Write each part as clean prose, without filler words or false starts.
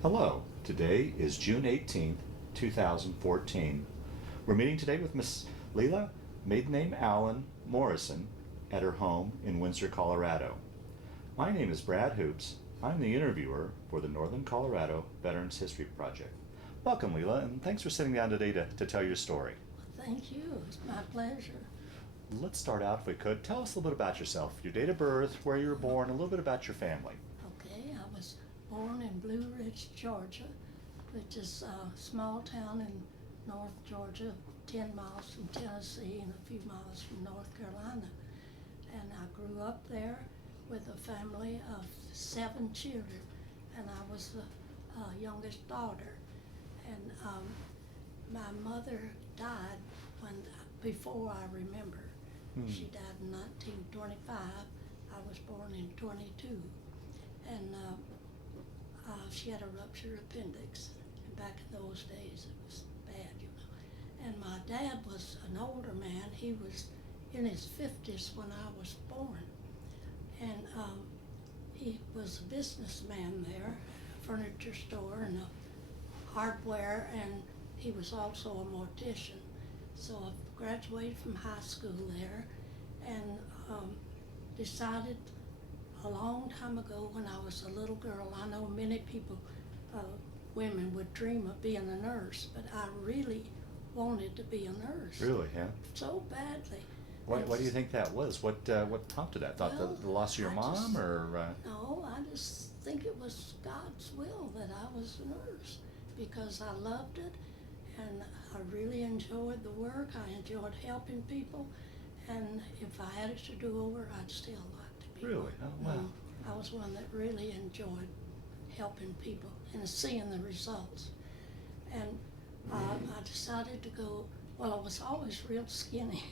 Hello, today is June 18th, 2014. We're meeting today with Miss Leila, maiden name Allen Morrison, at her home in Windsor, Colorado. My name is Brad Hoops. I'm the interviewer for the Northern Colorado Veterans History Project. Welcome, Leila, and thanks for sitting down today to tell your story. Thank you. It's my pleasure. Let's start out, if we could. Tell us a little bit about yourself, your date of birth, where you were born, a little bit about your family. Okay, I was born in Blue Ridge, Georgia, which is a small town in North Georgia, 10 miles from Tennessee and a few miles from North Carolina. And I grew up there with a family of 7 children, and I was the youngest daughter. And my mother died before I remember. She died in 1925. I was born in 22. And she had a ruptured appendix. And back in those days, it was bad, you know. And my dad was an older man. He was in his 50s when I was born. And he was a businessman there, a furniture store and a hardware, and he was also a mortician. So I graduated from high school there and decided a long time ago when I was a little girl, I know many people, women would dream of being a nurse, but I really wanted to be a nurse. Really, yeah? So badly. What do you think that was? What prompted that? Thought Well, the loss of your mom, or? No, I just think it was God's will that I was a nurse because I loved it and I really enjoyed the work. I enjoyed helping people, and if I had it to do over, I'd still like to be. Really? Oh, wow. I was one that really enjoyed helping people and seeing the results. And I decided to go, well, I was always real skinny.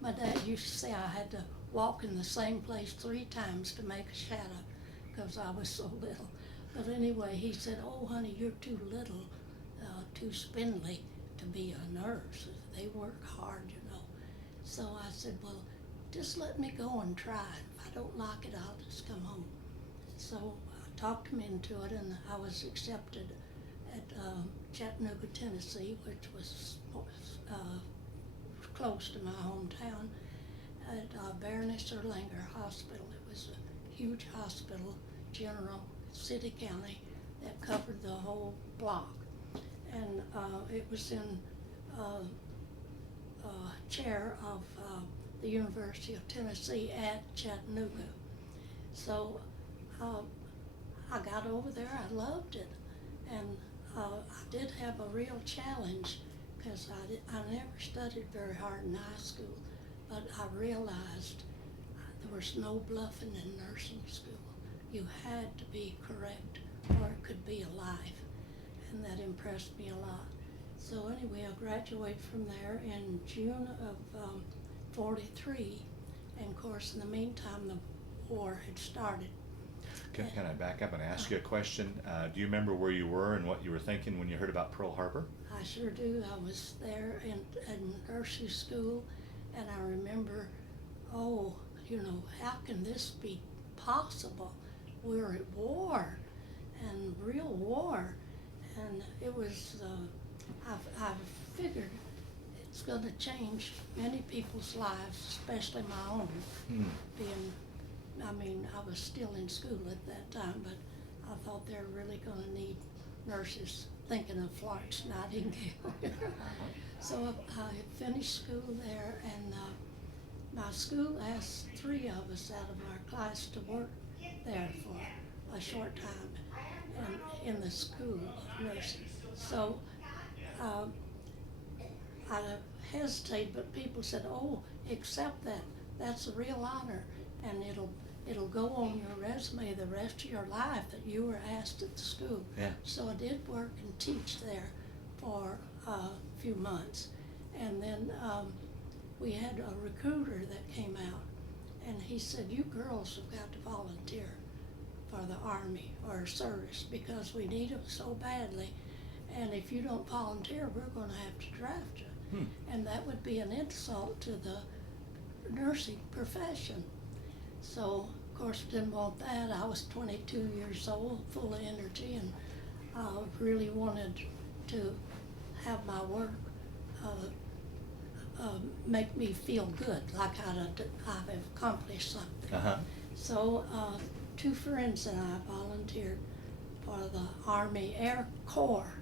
My dad used to say I had to walk in the same place 3 times to make a shadow because I was so little. But anyway, he said, oh, honey, you're too little, too spindly to be a nurse. They work hard, you know. So I said, well, just let me go and try it. If I don't like it, I'll just come home. So I talked him into it, and I was accepted at Chattanooga, Tennessee, which was close to my hometown, at Baroness Erlanger Hospital. It was a huge hospital, general, city, county, that covered the whole block. And it was in chair of the University of Tennessee at Chattanooga. So I got over there, I loved it. And I did have a real challenge because I never studied very hard in high school, but I realized there was no bluffing in nursing school. You had to be correct or it could be a life, and that impressed me a lot. So anyway, I graduated from there in June of 43, and of course in the meantime the war had started. Can I back up and ask you a question? Do you remember where you were and what you were thinking when you heard about Pearl Harbor? I sure do. I was there in nursing school, and I remember, oh, you know, how can this be possible? We're at war, and real war, and it was, I've figured it's going to change many people's lives, especially my own, I was still in school at that time, but I thought they were really going to need nurses, thinking of Florence Nightingale. So I finished school there, and my school asked 3 of us out of our class to work there for a short time and in the school of nursing. So I hesitated, but people said, oh, accept that. That's a real honor, and it'll go on your resume the rest of your life that you were asked at the school. Yeah. So I did work and teach there for a few months. And then we had a recruiter that came out, and he said, you girls have got to volunteer for the Army or service because we need them so badly. And if you don't volunteer, we're going to have to draft you. And that would be an insult to the nursing profession. So, of course, didn't want that. I was 22 years old, full of energy, and really wanted to have my work make me feel good, like I've accomplished something. Uh-huh. So two friends and I volunteered for the Army Air Corps.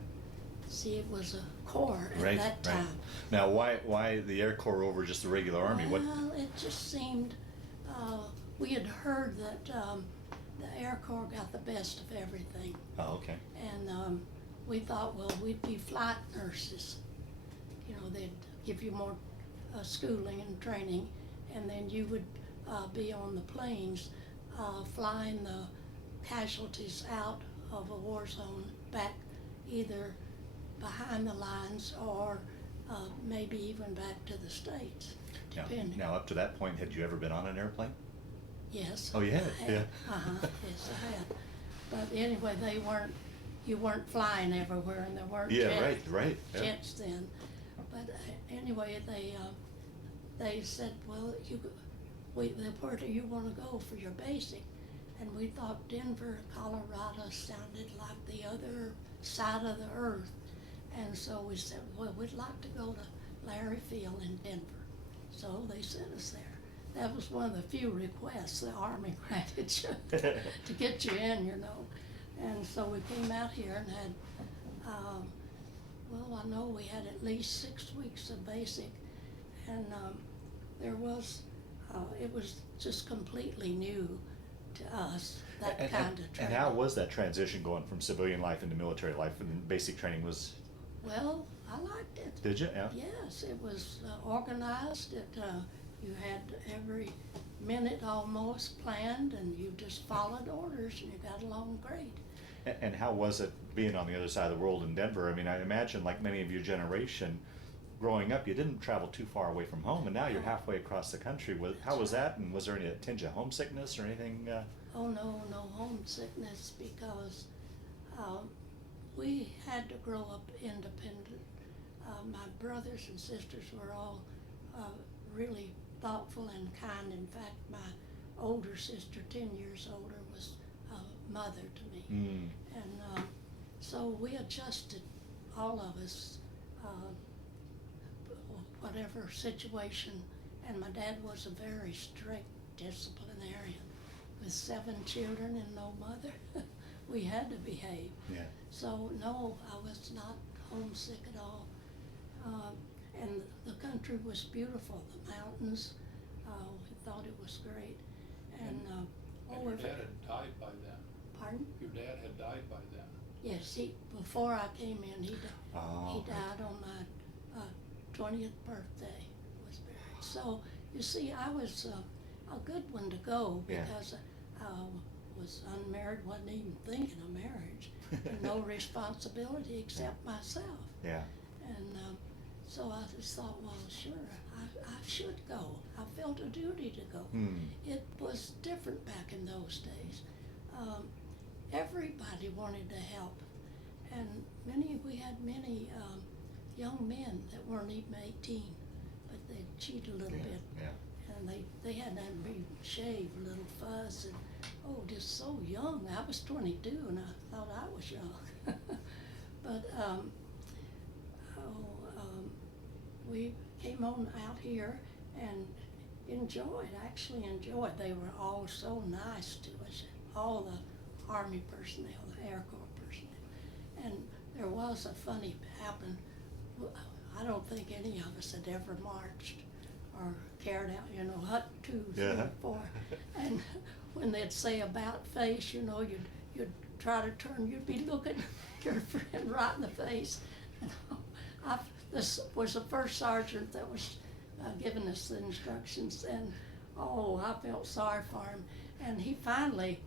See, it was a corps at that time. Right. Now, why the Air Corps over just the regular Army? Well, it just seemed, we had heard that the Air Corps got the best of everything. Oh, okay. And we thought, well, we'd be flight nurses. You know, they'd give you more schooling and training, and then you would be on the planes flying the casualties out of a war zone back either behind the lines or maybe even back to the States, depending. Now, up to that point, had you ever been on an airplane? Yes. Oh, you had? I had. Yeah. Yes, I had. But anyway, you weren't flying everywhere, and there weren't Yeah, right. Yeah. jets then. But anyway, they said, well, where do you want to go for your basic? And we thought Denver, Colorado sounded like the other side of the earth. And so we said, well, we'd like to go to Larry Field in Denver. So they sent us there. That was one of the few requests the Army granted you to get you in, you know. And so we came out here and had, well, I know we had at least 6 weeks of basic, and there was, it was just completely new to us, that kind of training. And how was that transition going from civilian life into military life, and basic training was? Well, I liked it. Did you? Yeah. Yes, it was organized. You had every minute almost planned, and you just followed orders, and you got along great. And how was it being on the other side of the world in Denver? I mean, I imagine, like many of your generation, growing up, you didn't travel too far away from home, and now you're halfway across the country. How was that, and was there any tinge of homesickness or anything? Oh, no homesickness, because we had to grow up independent. My brothers and sisters were all really thoughtful and kind. In fact, my older sister, 10 years older, was a mother to me. Mm. And so we adjusted, all of us, whatever situation. And my dad was a very strict disciplinarian with 7 children and no mother. We had to behave. Yeah. So no, I was not homesick at all. And the country was beautiful, the mountains, we thought it was great. And your dad had died by then. Pardon? Your dad had died by then. Yes, before I came in, he died on my 20th birthday, was buried. So, you see, I was a good one to go, because I was unmarried, wasn't even thinking of marriage, and no responsibility except myself. Yeah. And so I just thought, well, sure, I should go. I felt a duty to go. It was different back in those days. Everybody wanted to help, and we had many young men that weren't even 18, but they'd cheat a little bit. Yeah. And they had to be shaved, a little fuzz, and just so young. I was 22, and I thought I was young. But we came on out here and actually enjoyed. They were all so nice to us, all the Army personnel, the Air Corps personnel. And there was a funny happened. I don't think any of us had ever marched or carried out, hut 2, 3, 4. And when they'd say about face, you'd try to turn, you'd be looking your friend right in the face. And this was the first sergeant that was giving us the instructions, and I felt sorry for him. And he finally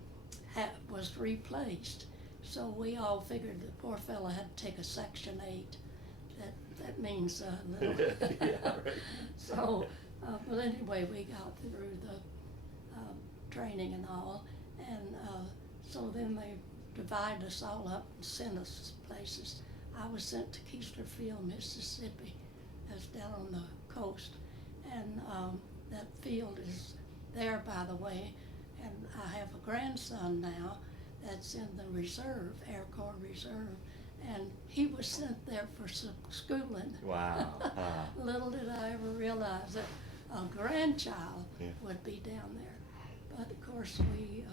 was replaced, so we all figured the poor fellow had to take a Section 8. That means little. Yeah, right. So, but anyway, we got through the training and all, and so then they divided us all up and sent us places. I was sent to Keesler Field, Mississippi. That's down on the coast. And that field is there, by the way. And I have a grandson now that's in the reserve, Air Corps Reserve, and he was sent there for some schooling. Wow. Little did I ever realize that a grandchild Yeah. would be down there. But of course, we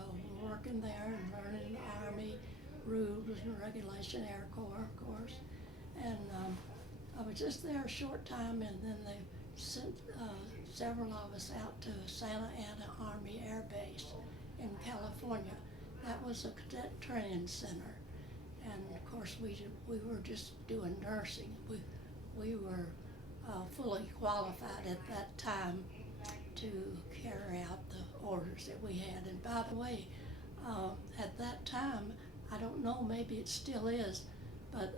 were working there and learning the Army rules and regulation, Air Corps, of course. And I was just there a short time, and then they sent several of us out to Santa Ana Army Air Base in California. That was a cadet training center. And of course, we were just doing nursing. We were fully qualified at that time to carry out the orders that we had. And by the way, at that time, I don't know, maybe it still is, but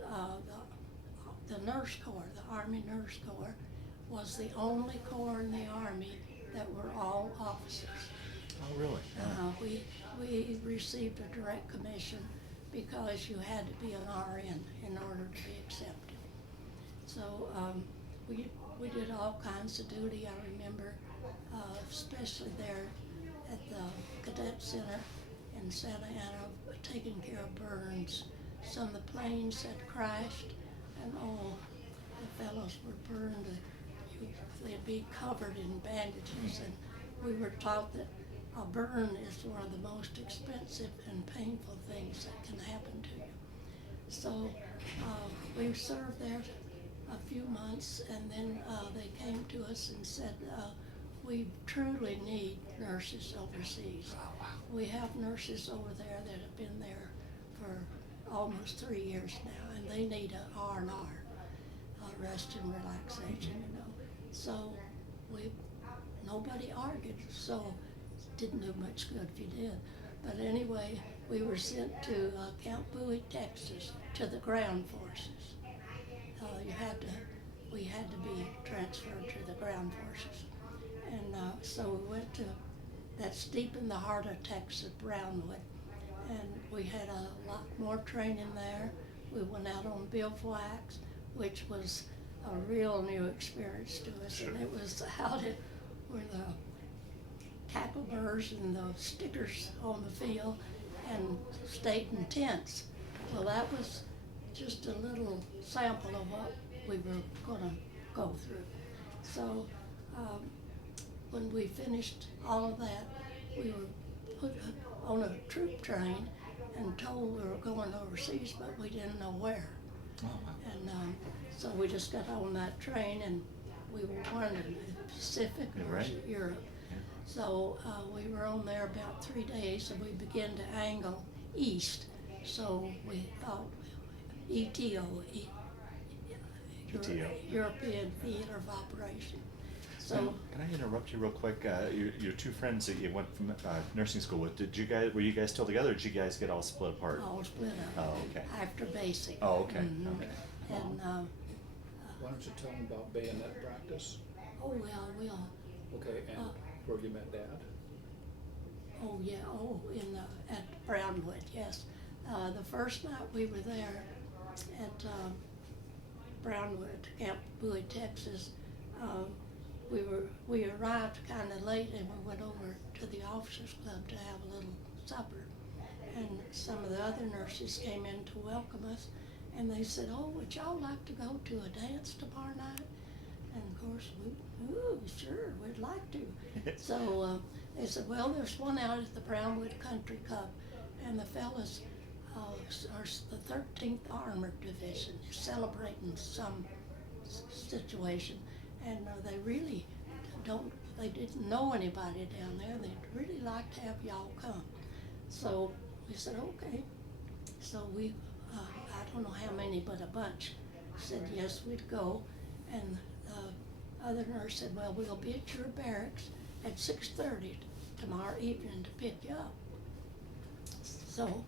the nurse corps, the Army Nurse Corps, was the only corps in the Army that were all officers. Oh, really? We received a direct commission because you had to be an RN in order to be accepted. So we did all kinds of duty. I remember, especially there at the Cadet Center in Santa Ana, taking care of burns. Some of the planes had crashed, and the fellows were burned. They'd be covered in bandages, and we were taught that a burn is one of the most expensive and painful things that can happen to you. So we served there a few months, and then they came to us and said, we truly need nurses overseas. We have nurses over there that have been there for almost 3 years now, and they need a R&R, rest and relaxation, you know. So nobody argued, so it didn't do much good if you did. But anyway, we were sent to Camp Bowie, Texas, to the ground forces. We had to be transferred to the ground forces. And so we went to, that's deep in the heart of Texas, Brownwood. And we had a lot more training there. We went out on bivouacs, which was a real new experience to us. Sure. And it was out where the cackleburs and the stickers on the field and stayed in tents. Well, that was just a little sample of what we were gonna go through. So when we finished all of that, we were put on a troop train and told we were going overseas, but we didn't know where. Oh, wow. And so we just got on that train, and we were wondering, Pacific or Right. Europe. Yeah. So we were on there about 3 days, and we began to angle east. So we thought ETO, ETO. European Theater of Operation. So Can I interrupt you real quick? Your two friends that you went from nursing school with, were you guys still together, or did you guys get all split apart? all split up. Oh, okay. After basic. Oh, okay, Mhm. okay. And Why don't you tell them about bayonet practice? oh well, Okay, and Uh, where you met Dad? oh yeah, in at Brownwood, yes. The first night we were there at Brownwood, Camp Bowie, Texas, we arrived kind of late, and we went over to the officers club to have a little supper. And some of the other nurses came in to welcome us, and they said, "Oh, would y'all like to go to a dance tomorrow night?" And of course, sure, we'd like to. So they said, "Well, there's one out at the Brownwood Country Club, and the fellas are the 13th Armored Division is celebrating some situation, and they really they didn't know anybody down there. They'd really like to have y'all come." So we said, okay. So we, I don't know how many, but a bunch said yes, we'd go. And the other nurse said, "Well, we'll be at your barracks at 6:30 tomorrow evening to pick you up." So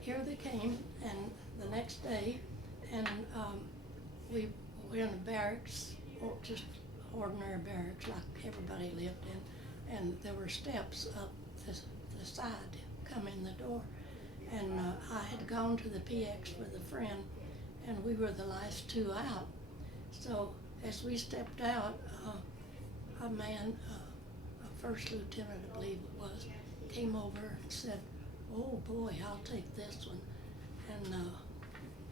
here they came, and the next day, and we were in a barracks, or just ordinary barracks like everybody lived in, and there were steps up the side to come in the door. And I had gone to the PX with a friend, and we were the last two out. So as we stepped out, a man, a first lieutenant I believe it was, came over and said, oh boy, I'll take this one. And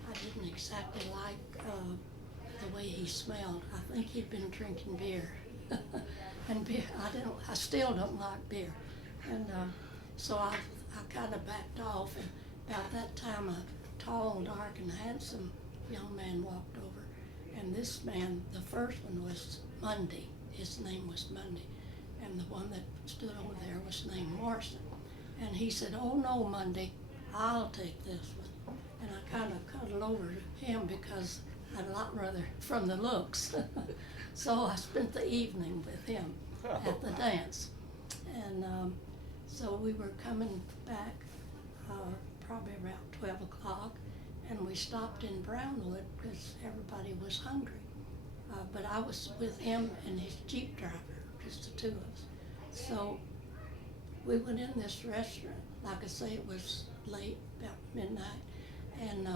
I didn't exactly like the way he smelled. I think he'd been drinking beer. And beer, I still don't like beer. And so I kind of backed off, and about that time a tall, dark, and handsome young man walked over. And this man, the first one was Monday. His name was Monday. And the one that stood over there was named Morrison. And he said, oh no, Monday, I'll take this one. And I kind of cuddled over to him because I'd a lot rather from the looks. So I spent the evening with him at the dance. And so we were coming back probably around 12 o'clock, and we stopped in Brownwood because everybody was hungry. But I was with him and his Jeep driver, just the two of us. So we went in this restaurant. Like I say, it was late, about midnight. And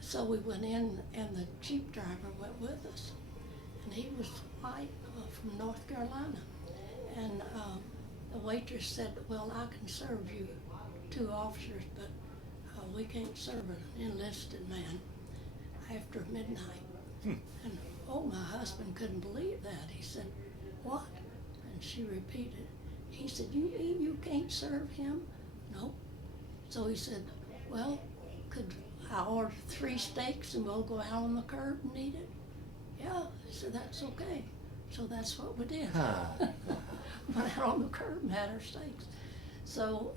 so we went in, and the Jeep driver went with us. And he was white, from North Carolina. And the waitress said, well, I can serve you 2 officers, but we can't serve an enlisted man after midnight. And oh, my husband couldn't believe that. He said, what? And she repeated. He said, you mean you can't serve him? No. So he said, well, could I order 3 steaks and we'll go out on the curb and eat it? Yeah, I said, that's okay. So that's what we did. Went out on the curb and had our steaks. So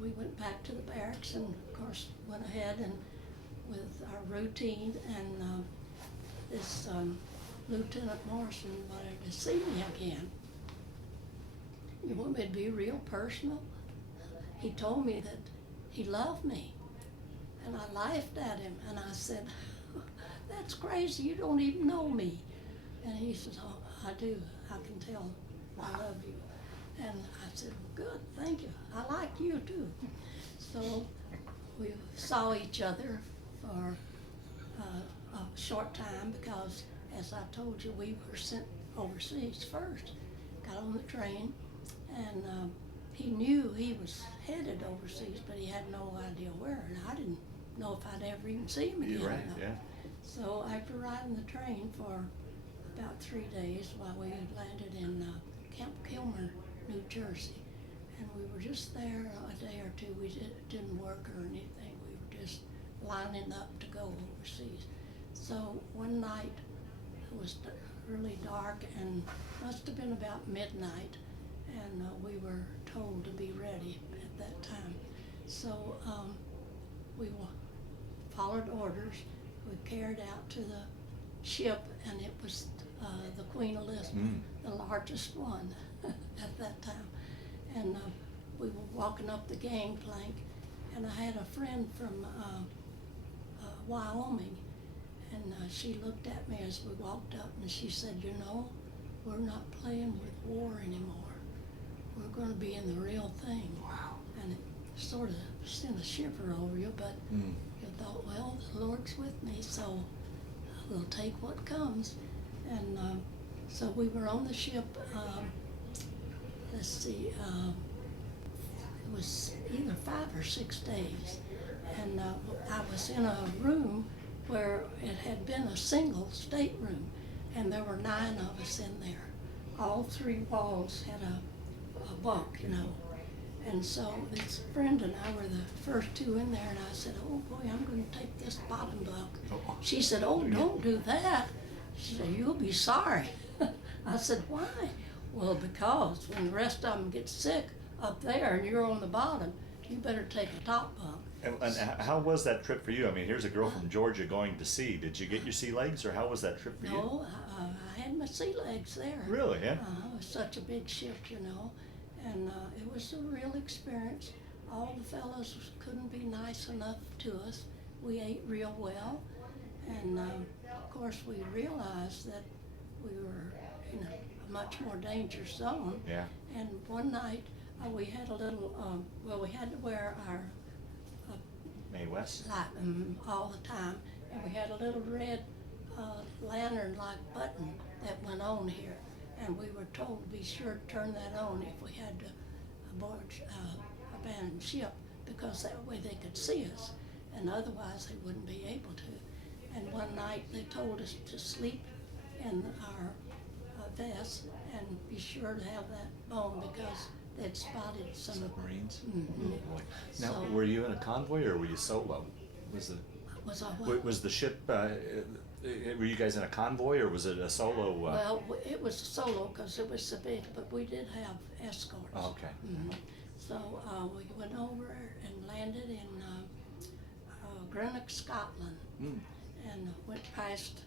we went back to the barracks and, of course, went ahead and with our routine, and this Lieutenant Morrison wanted to see me again. You want me to be real personal? He told me that he loved me, and I laughed at him, and I said, that's crazy, you don't even know me. And he says, oh, I do, I can tell I love you. And I said, well, good, thank you, I like you too. So we saw each other for a short time because, as I told you, we were sent overseas first. Got on the train, and he knew he was headed overseas, but he had no idea where, and I didn't know if I'd ever even see him again. Right, yeah. So after riding the train for about 3 days while we had landed in Camp Kilmer, New Jersey, and we were just there a day or two. We didn't work or anything. We were just lining up to go overseas. So one night, it was really dark and must have been about midnight, and we were told to be ready at that time. So we followed orders. We carried out to the ship, and it was the Queen Elizabeth, the largest one at that time. And we were walking up the gangplank, and I had a friend from Wyoming, and she looked at me as we walked up, and she said, you know, we're not playing with war anymore. We're going to be in the real thing. Wow. And it sort of sent a shiver over you, but you thought, well, the Lord's with me, so we'll take what comes. And so we were on the ship, let's see, it was either 5 or 6 days. And I was in a room where it had been a single stateroom, and there were 9 of us in there. All 3 walls had a bunk, you know. And so this friend and I were the first 2 in there, and I said, oh boy, I'm going to take this bottom bunk. She said, oh, don't do that. She said, you'll be sorry. I said, why? Well, because when the rest of them get sick up there and you're on the bottom, you better take a top bunk. And how was that trip for you? I mean, here's a girl from Georgia going to sea. Did you get your sea legs, or how was that trip for you? No, I had my sea legs there. Really, yeah? It was such a big ship, you know, and it was a real experience. All the fellows couldn't be nice enough to us. We ate real well, and of course we realized that we were in a much more dangerous zone. Yeah. And one night we had a little, we had to wear our Mae West? light all the time, and we had a little red lantern-like button that went on here, and we were told to be sure to turn that on if we had to abandoned ship because that way they could see us, and otherwise they wouldn't be able to. And one night they told us to sleep in our vest and be sure to have that bone because they'd spotted some Submarines? Mhm. Oh, boy. Now, So- were you in a convoy or were you solo? Was Was our was the ship, were you guys in a convoy or was it a solo? Well, it was solo because it was so big, but we did have escorts. Oh, okay. Mhm. So we went over and landed in Greenock, Scotland, Mm. and went past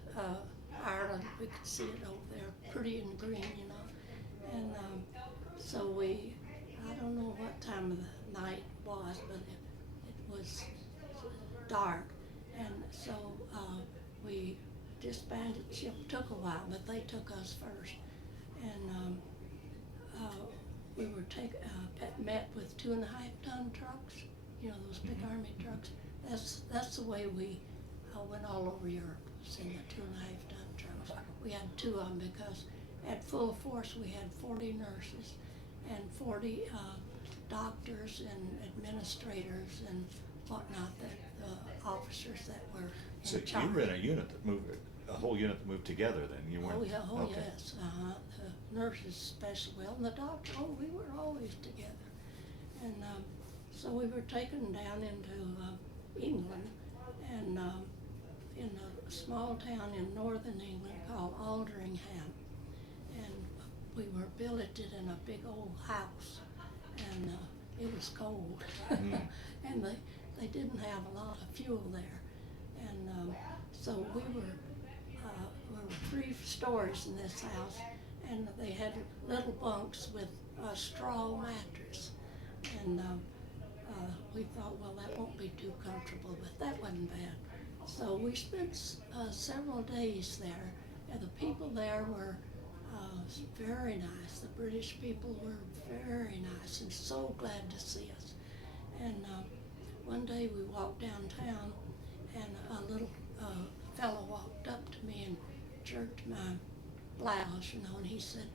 Ireland. We could see it over there, pretty and green, you know. And so I don't know what time of the night was, but it was dark. And so we disbanded the ship. Took a while, but they took us first. And we were met with 2.5-ton trucks, you know, those big army trucks. That's the way we went all over Europe, was in the 2.5-ton trucks. We had 2 of them because at full force we had 40 nurses and 40 doctors and administrators and whatnot, that the officers that were So in charge. you were in a unit that moved, a whole unit that moved together then, you weren't? Oh, yeah, Okay. yes, the nurses especially, well, and the doctor, we were always together. And so we were taken down into England, and in a small town in northern England called Alderingham. And we were billeted in a big old house, and it was cold. Mm. And they didn't have a lot of fuel there. And so we were 3 stories in this house, and they had little bunks with a straw mattress. And we thought, well, that won't be too comfortable, but that wasn't bad. So we spent several days there, and the people there were very nice. The British people were very nice and so glad to see us. And one day we walked downtown, and a little fellow walked up to me and jerked my blouse, you know, and he said,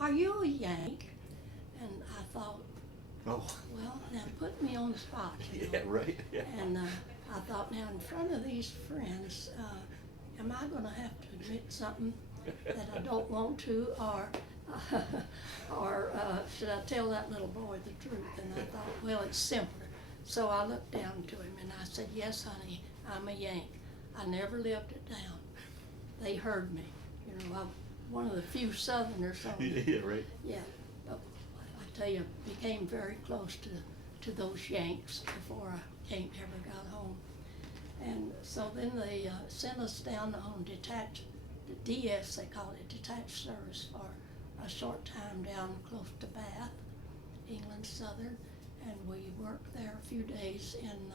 are you a Yank? And I thought, Oh. well, now put me on the spot, you know. Yeah, right, yeah. And I thought, now in front of these friends, am I gonna have to admit something that I don't want to, or should I tell that little boy the truth? And I thought, well, it's simpler. So I looked down to him and I said, yes, honey, I'm a Yank. I never lived it down. They heard me. You know, I'm one of the few Southerners on the, Yeah, right. yeah. But I tell you, became very close to those Yanks before I ever got home. And so then they sent us down on detached, DS they call it, detached service, for a short time down close to Bath, England Southern. And we worked there a few days in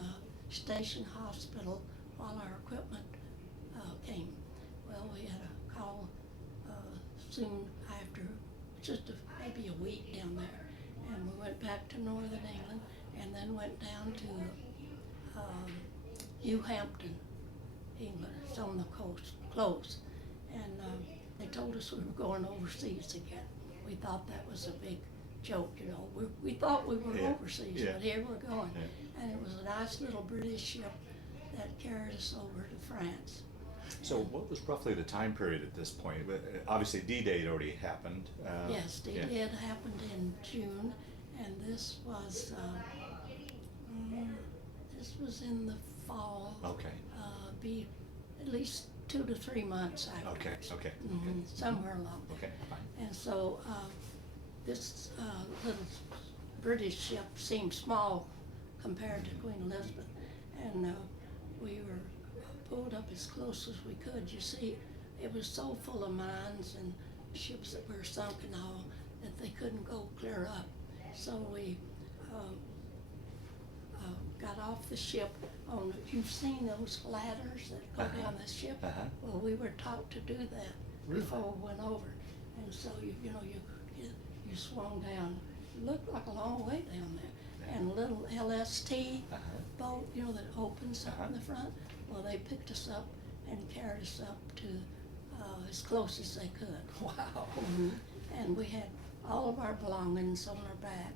Station Hospital while our equipment came. Well, we had a call soon after, just maybe a week down there, and we went back to northern England, and then went down to New Hampton, England. It's on the coast, close, and they told us we were going overseas again. We thought that was a big joke, you know. We thought we were Yeah, overseas, yeah. but here we're going. Yeah. And it was a nice little British ship that carried us over to France. So what was roughly the time period at this point? Obviously D-Day had already happened. Yes, yeah. D-Day had happened in June, and this was in the fall. Okay. Be at least 2 to 3 months after. Okay, okay. Mhm, somewhere along there. Okay, fine. And so this little British ship seemed small compared to Queen Elizabeth, and we were pulled up as close as we could. You see, it was so full of mines and ships that were sunk and all that they couldn't go clear up. So we got off the ship on, you've seen those ladders that go down the ship? Uh-huh. Well, we were taught to do that Really? before we went over. And so you swung down. It looked like a long way down there. And a little LST Uh-huh. boat, you know, that opens up in Uh-huh. the front. Well, they picked us up and carried us up to as close as they could. Wow. Mhm. And we had all of our belongings on our back.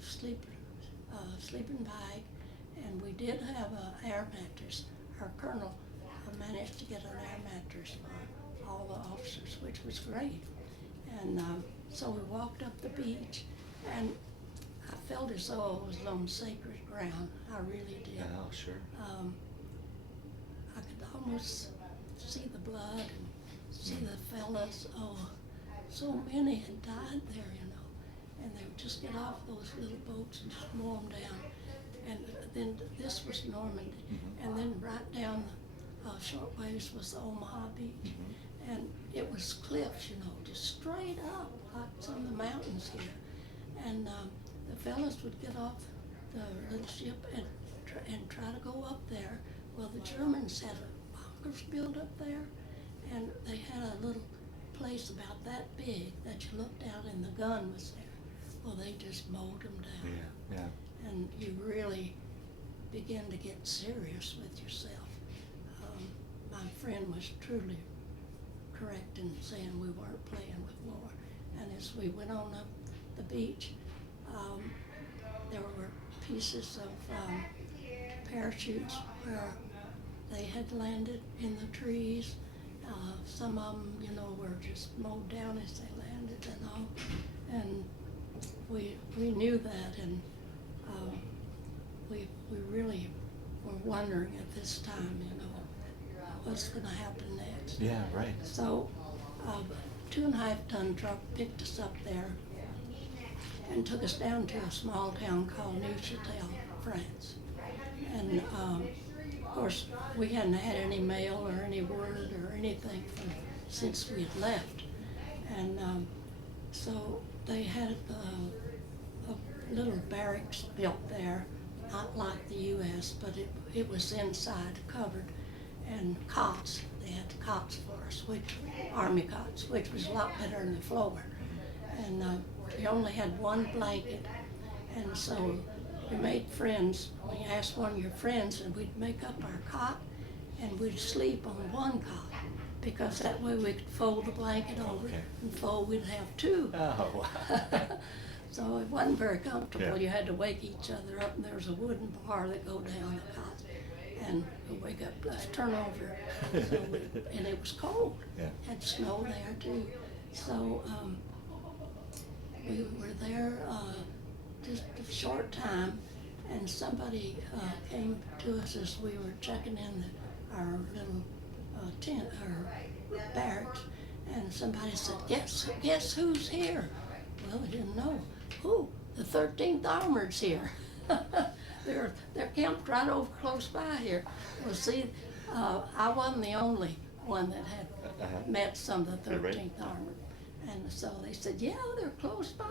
sleeping bag, and we did have an air mattress. Our colonel managed to get an air mattress for all the officers, which was great. And so we walked up the beach, and I felt as though I was on sacred ground. I really did. Yeah, oh, sure. I could almost see the blood and see the fellas. Oh, so many had died there, you know. And they would just get off those little boats and just mow them down. And then this was Normandy. And then right down short waves was the Omaha Beach. And it was cliffs, you know, just straight up, like some of the mountains here. And the fellas would get off the little ship and try to go up there. Well, the Germans had bunkers built up there, and they had a little place about that big that you looked out and the gun was there. Well, they just mowed them down. Yeah, yeah. And you really begin to get serious with yourself. My friend was truly correct in saying we weren't playing with war. And as we went on up the beach, there were pieces of parachutes where they had landed in the trees. Some of them, you know, were just mowed down as they landed and all. And we knew that, and we really were wondering at this time, you know, what's going to happen next. Yeah, right. So, 2.5-ton truck picked us up there and took us down to a small town called Neuchâtel, France. And of course, we hadn't had any mail or any word or anything since we had left. And so they had a little barracks built there, not like the U.S., but it was inside covered, and cots. They had cots for us, army cots, which was a lot better than the floor. And we only had one blanket, and so we made friends. We asked one of your friends, and we'd make up our cot, and we'd sleep on one cot, because that way we could fold the blanket over and fold. We'd have two. Oh, wow. So it wasn't very comfortable. Yeah. You had to wake each other up, and there was a wooden bar that go down the cot, and we wake up, let's turn over. And it was cold. Yeah. Had snow there too. So we were there just a short time, and somebody came to us as we were checking in our little tent, our barracks, and somebody said, guess who's here? Well, we didn't know. Who? The 13th Armored's here. They're camped right over close by here. Well, see, I wasn't the only one that had met some of the 13th Armored. And so they said, yeah, they're close by,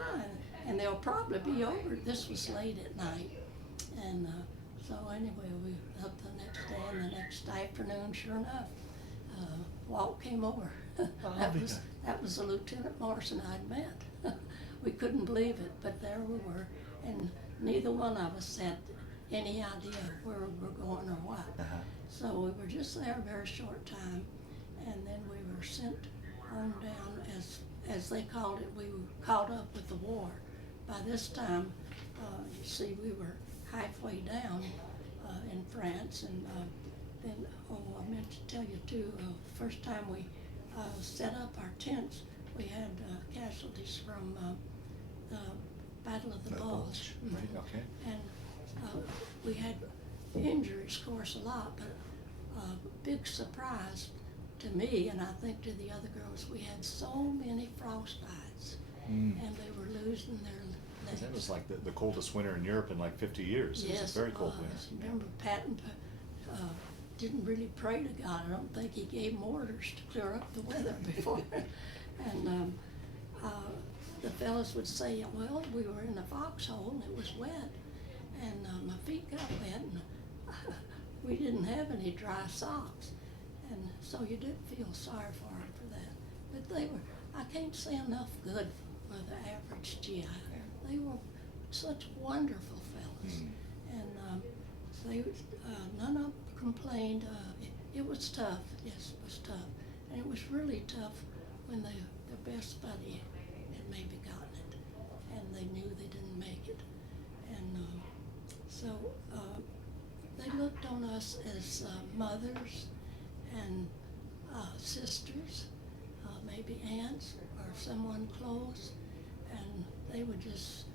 and they'll probably be over. This was late at night. And so anyway, we were up the next day, and the next afternoon, sure enough, Walt came over. That was the Lieutenant Morrison I'd met. We couldn't believe it, but there we were, and neither one of us had any idea where we were going or what. So we were just there a very short time, and then we were sent on down, as they called it. We were caught up with the war. By this time, you see, we were halfway down in France, and then, I meant to tell you too, first time we set up our tents, we had casualties from the Battle of the Bulge. Right, okay. And we had injuries, of course, a lot, but a big surprise to me, and I think to the other girls, we had so many frostbites, and they were losing their legs. That was like the coldest winter in Europe in like 50 years. It was a very cold winter. Remember, Patton didn't really pray to God. I don't think he gave him orders to clear up the weather before. And the fellas would say, well, we were in a foxhole and it was wet, and my feet got wet, and we didn't have any dry socks. And so you did feel sorry for them for that. But they were, I can't say enough good for the average GI. They were such wonderful fellas. And they, none of them complained. It was tough, yes, it was tough. And it was really tough when their best buddy had maybe gotten it. and they knew they didn't make it. And so they looked on us as mothers and sisters, maybe aunts or someone close, and they would just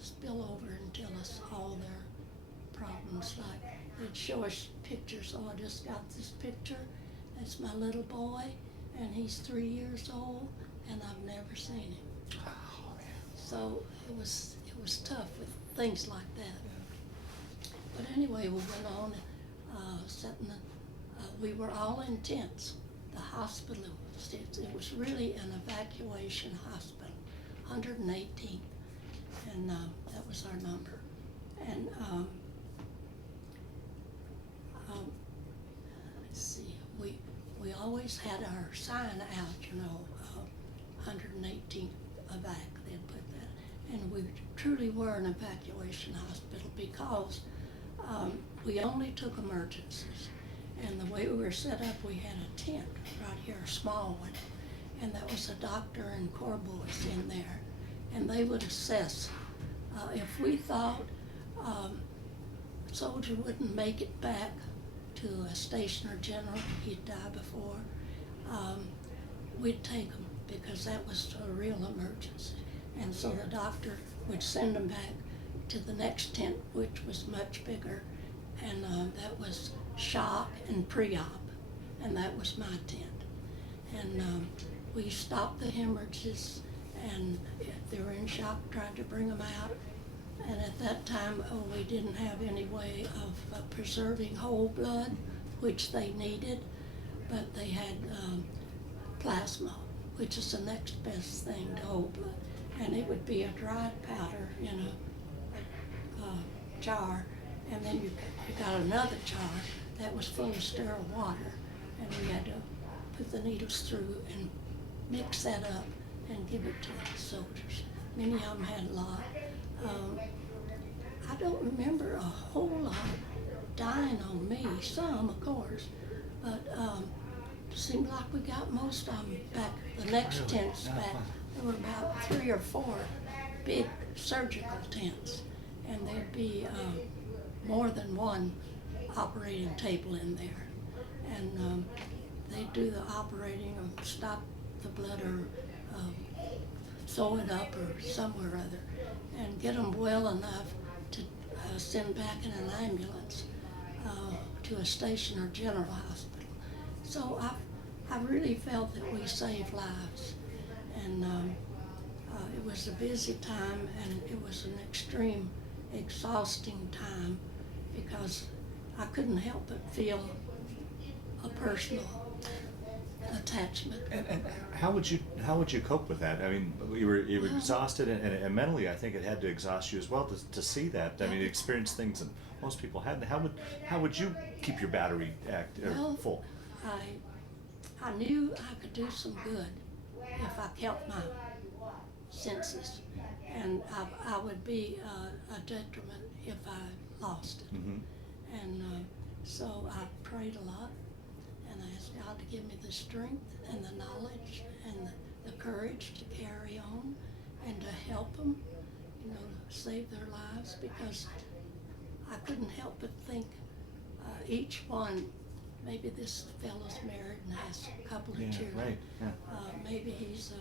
spill over and tell us all their problems. Like they'd show us pictures. Oh, I just got this picture. That's my little boy, and he's 3 years old, and I've never seen him. Oh, man. So it was tough with things like that. But anyway, we went on sitting. We were all in tents. The hospital, it was really an evacuation hospital, 118, and that was our number. And let's see, we always had our sign out, 118 evac, they'd put that. And we truly were an evacuation hospital because we only took emergencies. And the way we were set up, we had a tent right here, a small one, and that was a doctor and corps boys in there. And they would assess if we thought a soldier wouldn't make it back to a station or general, he'd die before, we'd take him because that was a real emergency. And so the doctor would send them back to the next tent, which was much bigger, and that was shock and pre-op, and that was my tent. And we stopped the hemorrhages, and if they were in shock, tried to bring them out. And at that time, we didn't have any way of preserving whole blood, which they needed, but they had plasma, which is the next best thing to whole blood. And it would be a dried powder in a jar, and then you got another jar that was full of sterile water, and we had to put the needles through and mix that up and give it to the soldiers. Many of them had a lot. I don't remember a whole lot dying on me, some of course, but it seemed like we got most of them back, the next Really? tents back. There were about 3 or 4 big surgical tents, and there'd be more than one operating table in there. And they'd do the operating or stop the blood or sew it up or somewhere or other, and get them well enough to send back in an ambulance to a station or general hospital. So I really felt that we saved lives. And it was a busy time, and it was an extreme, exhausting time because I couldn't help but feel a personal attachment. And how would you cope with that? I mean, you were exhausted, and mentally, I think it had to exhaust you as well to see that. I mean, experience things that most people hadn't. How would you keep your battery full? I knew I could do some good if I kept my senses, and I would be a detriment if I lost it. Mm-hmm. And so I prayed a lot, and I asked God to give me the strength and the knowledge and the courage to carry on and to help them, save their lives, because I couldn't help but think each one, maybe this fellow's married and has a couple of children. Right. Yeah. Maybe he's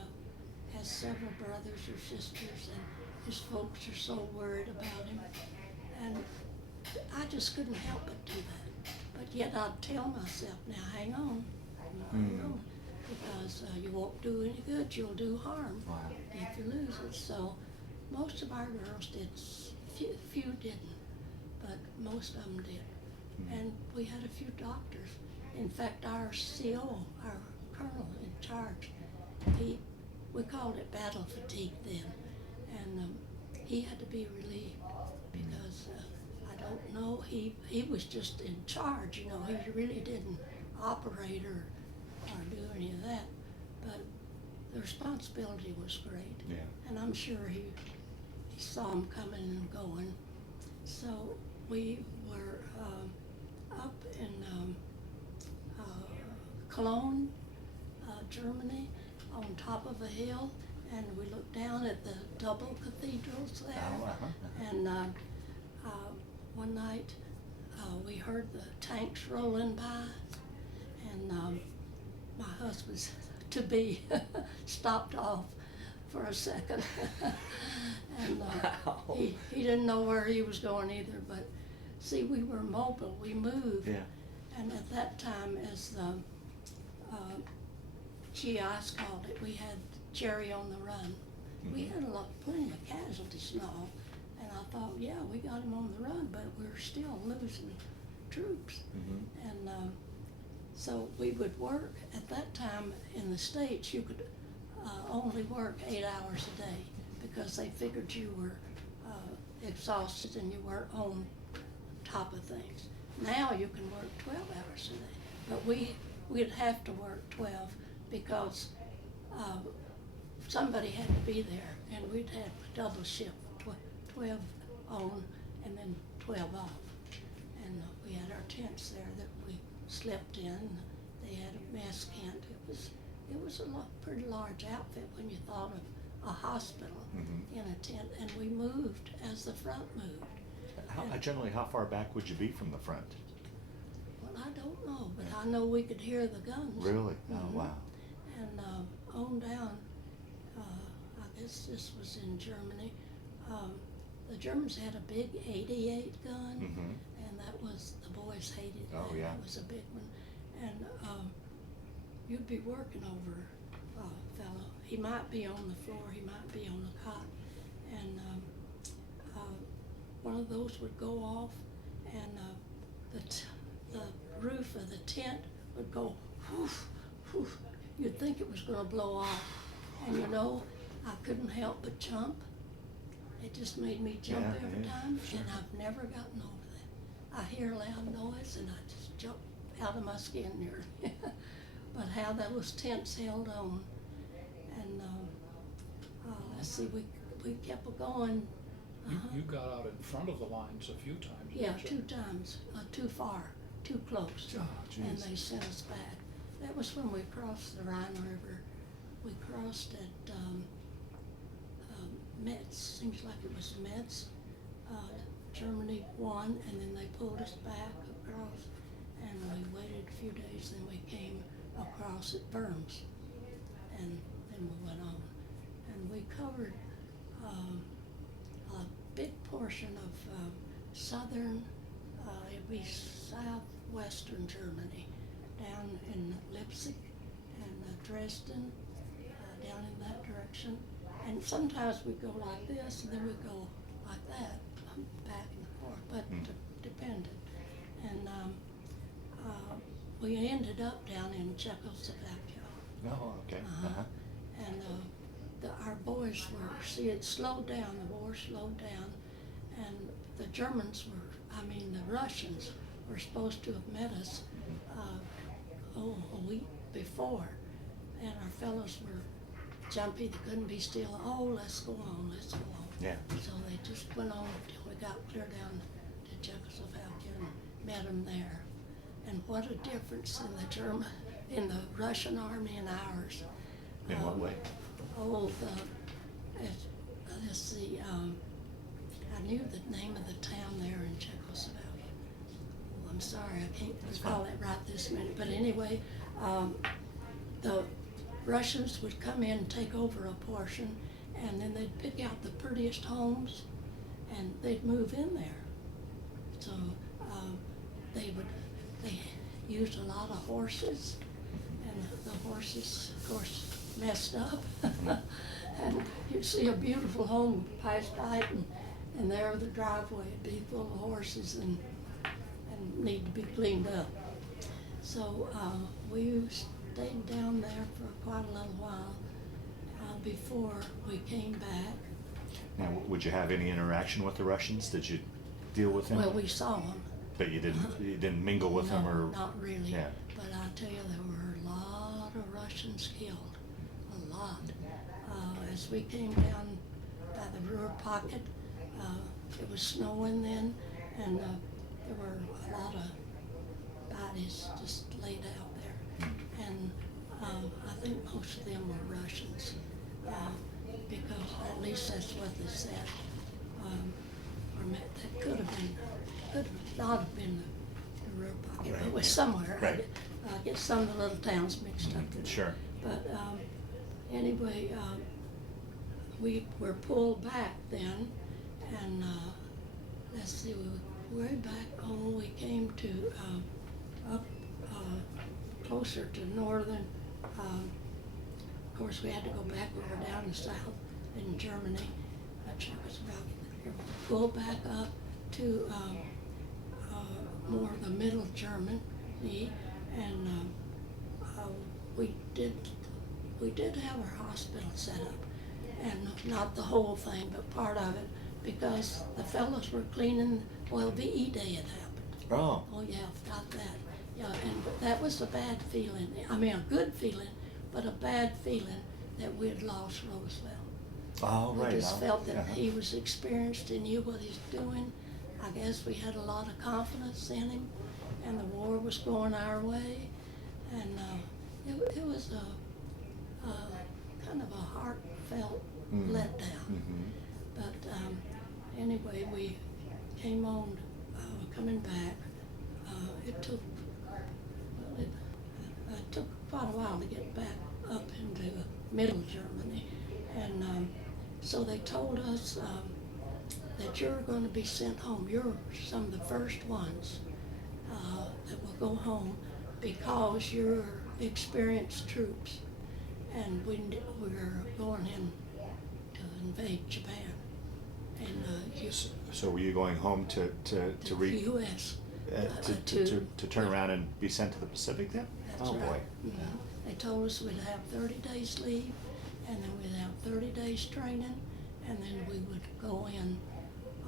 has several brothers or sisters, and his folks are so worried about him. And I just couldn't help but do that. But yet I'd tell myself, now hang on, because you won't do any good, you'll do harm if you lose it. So most of our girls did, few didn't, but most of them did. And we had a few doctors. In fact, our CO, our colonel in charge, we called it battle fatigue then, and he had to be relieved because I don't know, he was just in charge, he really didn't operate or do any of that, but the responsibility was great. Yeah. And I'm sure he saw them coming and going. So we were up in Cologne, Germany, on top of a hill, and we looked down at the double cathedrals there. Oh, uh-huh. And one night we heard the tanks rolling by, and my husband's to be stopped off for a second. And Wow. he didn't know where he was going either, but see, we were mobile, we moved. Yeah. And at that time, as the GIs called it, we had Jerry on the run. We Mhm. had plenty of casualties and all, and I thought, yeah, we got him on the run, but we're still losing troops. Mhm. And so we would work, at that time in the States, you could only work 8 hours a day because they figured you were exhausted and you weren't on top of things. Now you can work 12 hours a day, but we'd have to work 12 because somebody had to be there, and we'd have a double shift, 12 on and then 12 off. And we had our tents there that we slept in. They had a mess tent. It was a pretty large outfit when you thought of a hospital Mhm. in a tent, and we moved as the front moved. Generally, how far back would you be from the front? Well, I don't know, but I know we could hear the guns. Really? Oh, Mhm. wow. And on down, I guess this was in Germany, the Germans had a big 88 gun, Mhm. and that was, the boys hated that. Oh, yeah. It was a big one. And you'd be working over a fellow. He might be on the floor, he might be on a cot, and one of those would go off, and the roof of the tent would go whoof, whoof. You'd think it was gonna blow off, and you know, I couldn't help but jump. It just made me jump Yeah, every yeah, time, sure. and I've never gotten over that. I hear a loud noise, and I just jump out of my skin nearly. But how those tents held on, and let's see, we kept going. You got out in front of the lines a few times, Yeah, didn't you? 2 times, too far, too close. Oh, And geez. they sent us back. That was when we crossed the Rhine River. We crossed at Metz, seems like it was Metz. Germany won, and then they pulled us back across, and we waited a few days, then we came across at Worms, and then we went on. And we covered a big portion of southern, it'd be southwestern Germany, down in Leipzig and Dresden, down in that direction. And sometimes we go like this, and then we go like that, back and forth, but depended. And we ended up down in Czechoslovakia. Oh, okay. Uh-huh. Uh-huh. And our boys it slowed down, the war slowed down, and the Germans the Russians were supposed to have met us, a week before, and our fellows were jumpy, they couldn't be still. Oh, let's go on, let's go on. Yeah. So they just went on until we got clear down to Czechoslovakia and met them there. And what a difference in the Russian army and ours. In what way? Let's see, I knew the name of the town there in Czechoslovakia. Oh, I'm sorry, I can't recall it right this minute, but anyway, the Russians would come in and take over a portion, and then they'd pick out the prettiest homes, and they'd move in there. So they used a lot of horses, and the horses, of course, messed up. And you'd see a beautiful home pass by it, and there the driveway would be full of horses and need to be cleaned up. So we stayed down there for quite a little while before we came back. Now, would you have any interaction with the Russians? Did you deal with them? Well, we saw them. But you didn't mingle with them, No, or? not really. Yeah. But I tell you, there were a lot of Russians killed, a lot. As we came down by the Ruhr pocket, it was snowing then, and there were a lot of bodies just laid out there. And I think most of them were Russians. because at least that's what they said. Or that could not have been the real pocket, but it was somewhere. Right. I get some of the little towns mixed up. Sure. But anyway, we were pulled back then, and let's see, way back, we came to up closer to northern. Of course, we had to go back. We were down south in Germany, Czechoslovakia. Pulled back up to more of the middle Germany, and we did have our hospital set up, and not the whole thing, but part of it, because the fellows were cleaning. Well, VE Day had happened. Oh. Oh yeah, got that. Yeah, and that was a bad feeling. I mean, a good feeling, but a bad feeling that we had lost Roosevelt. Oh, right. We just felt that Uh-huh. he was experienced and knew what he's doing. I guess we had a lot of confidence in him, and the war was going our way, and it was a kind of a heartfelt letdown. Mm-hmm. But anyway, we came on coming back. It took quite a while to get back up into middle Germany, and so they told us that you're going to be sent home. You're some of the first ones that will go home because you're experienced troops, and we're going in to invade Japan. And So were you going home to U.S. to turn around and be sent to the Pacific then? That's Oh right. boy. Mhm. They told us we'd have 30 days leave, and then we'd have 30 days training, and then we would go in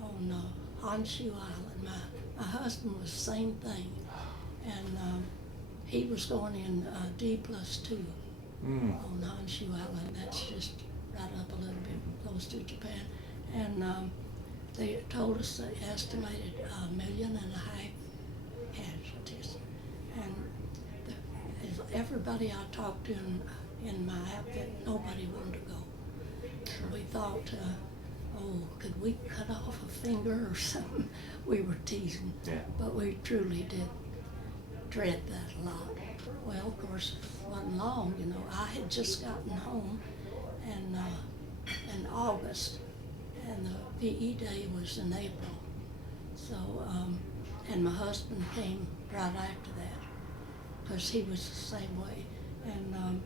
on Honshu Island. My husband was the same thing, and he was going in D+2 on Honshu Island. That's just right up a little bit close to Japan. And they told us they estimated 1.5 million casualties. And everybody I talked to in my outfit, nobody wanted to go. We thought, could we cut off a finger or something? We were teasing. Yeah. But we truly did dread that a lot. Well, of course, it wasn't long, I had just gotten home in August, and the VE Day was in April. So, and my husband came right after that, because he was the same way. And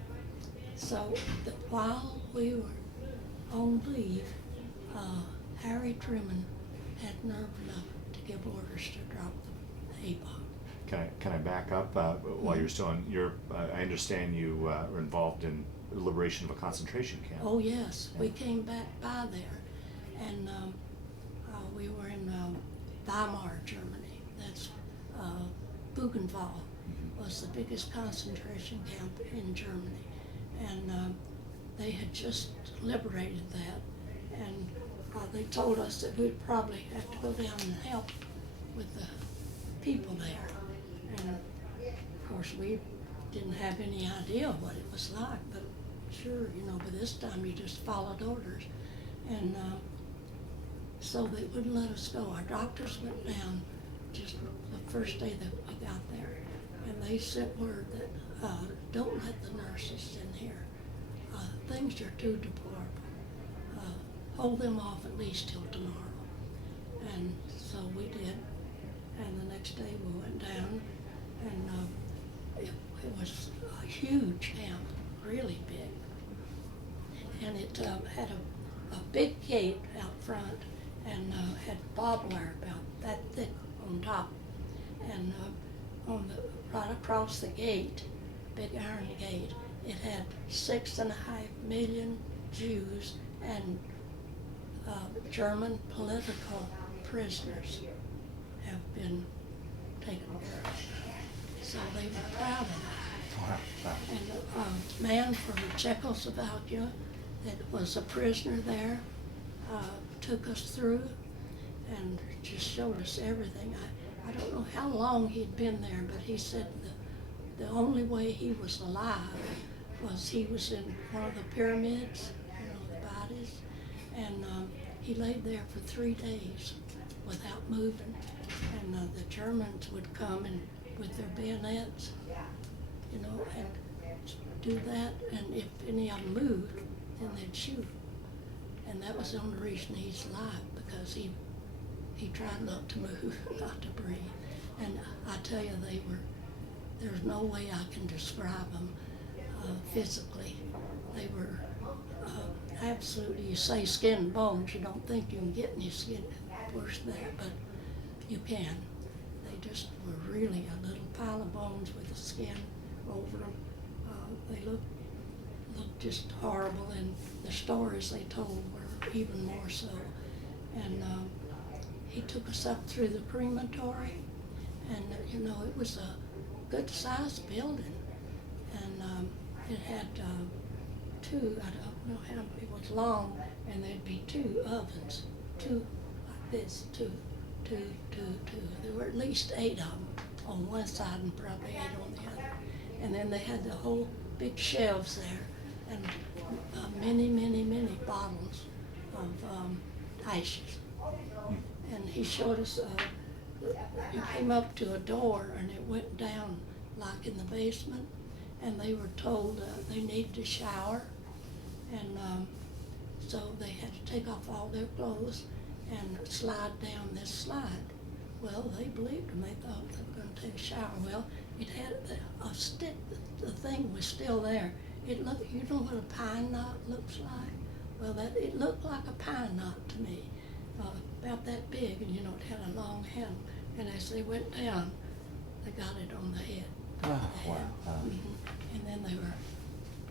so while we were on leave, Harry Truman had nerve enough to give orders to drop the A-bomb. Can I back up while you're still on your? I understand you were involved in the liberation of a concentration camp. Oh yes, we came back by there, and we were in Weimar, Germany. That's Buchenwald was the biggest concentration camp in Germany, and they had just liberated that, and they told us that we'd probably have to go down and help with the people there, and of course we didn't have any idea what it was like, but sure, by this time you just followed orders, and so they wouldn't let us go. Our doctors went down just the first day that we got there, and they sent word that don't let the nurses in here. Things are too deplorable. Hold them off at least till tomorrow. And so we did, and the next day we went down, and it was a huge camp, really big. And it had a big gate out front, and had barbed wire about that thick on top. And right across the gate, big iron gate, it had 6.5 million Jews and German political prisoners have been taken care of. So they were proud of that. Wow. And a man from Czechoslovakia that was a prisoner there took us through and just showed us everything. I don't know how long he'd been there, but he said the only way he was alive was he was in one of the pyramids, the And he laid there for 3 days without moving. And the Germans would come and with their bayonets, you know, and do that. And if any of them moved, then they'd shoot. And that was the only reason he's alive, because he tried not to move, not to breathe. And I tell you, there's no way I can describe them physically. They were absolutely, you say skin and bones, you don't think you can get any skin worse than that, but you can. They just were really a little pile of bones with the skin over them. They looked just horrible, and the stories they told were even more so. And he took us up through the crematory, and you know, it was a good sized building, and it had two, I don't know how, it was long, and there'd be 2 ovens, 2 like this, 2. There were at least 8 of them on one side and probably 8 on the other. And then they had the whole big shelves there, and many bottles of ashes. And he showed us, he came up to a door and it went down like in the basement, and they were told they needed to shower, and so they had to take off all their clothes and slide down this slide. Well, they believed them. They thought they were going to take a shower. Well, it had a stick. The thing was still there. It looked, you know what a pine knot looks like? Well, it looked like a pine knot to me, about that big, and you know, it had a long handle. And as they went down, they got it on the head. Oh, wow. And then they were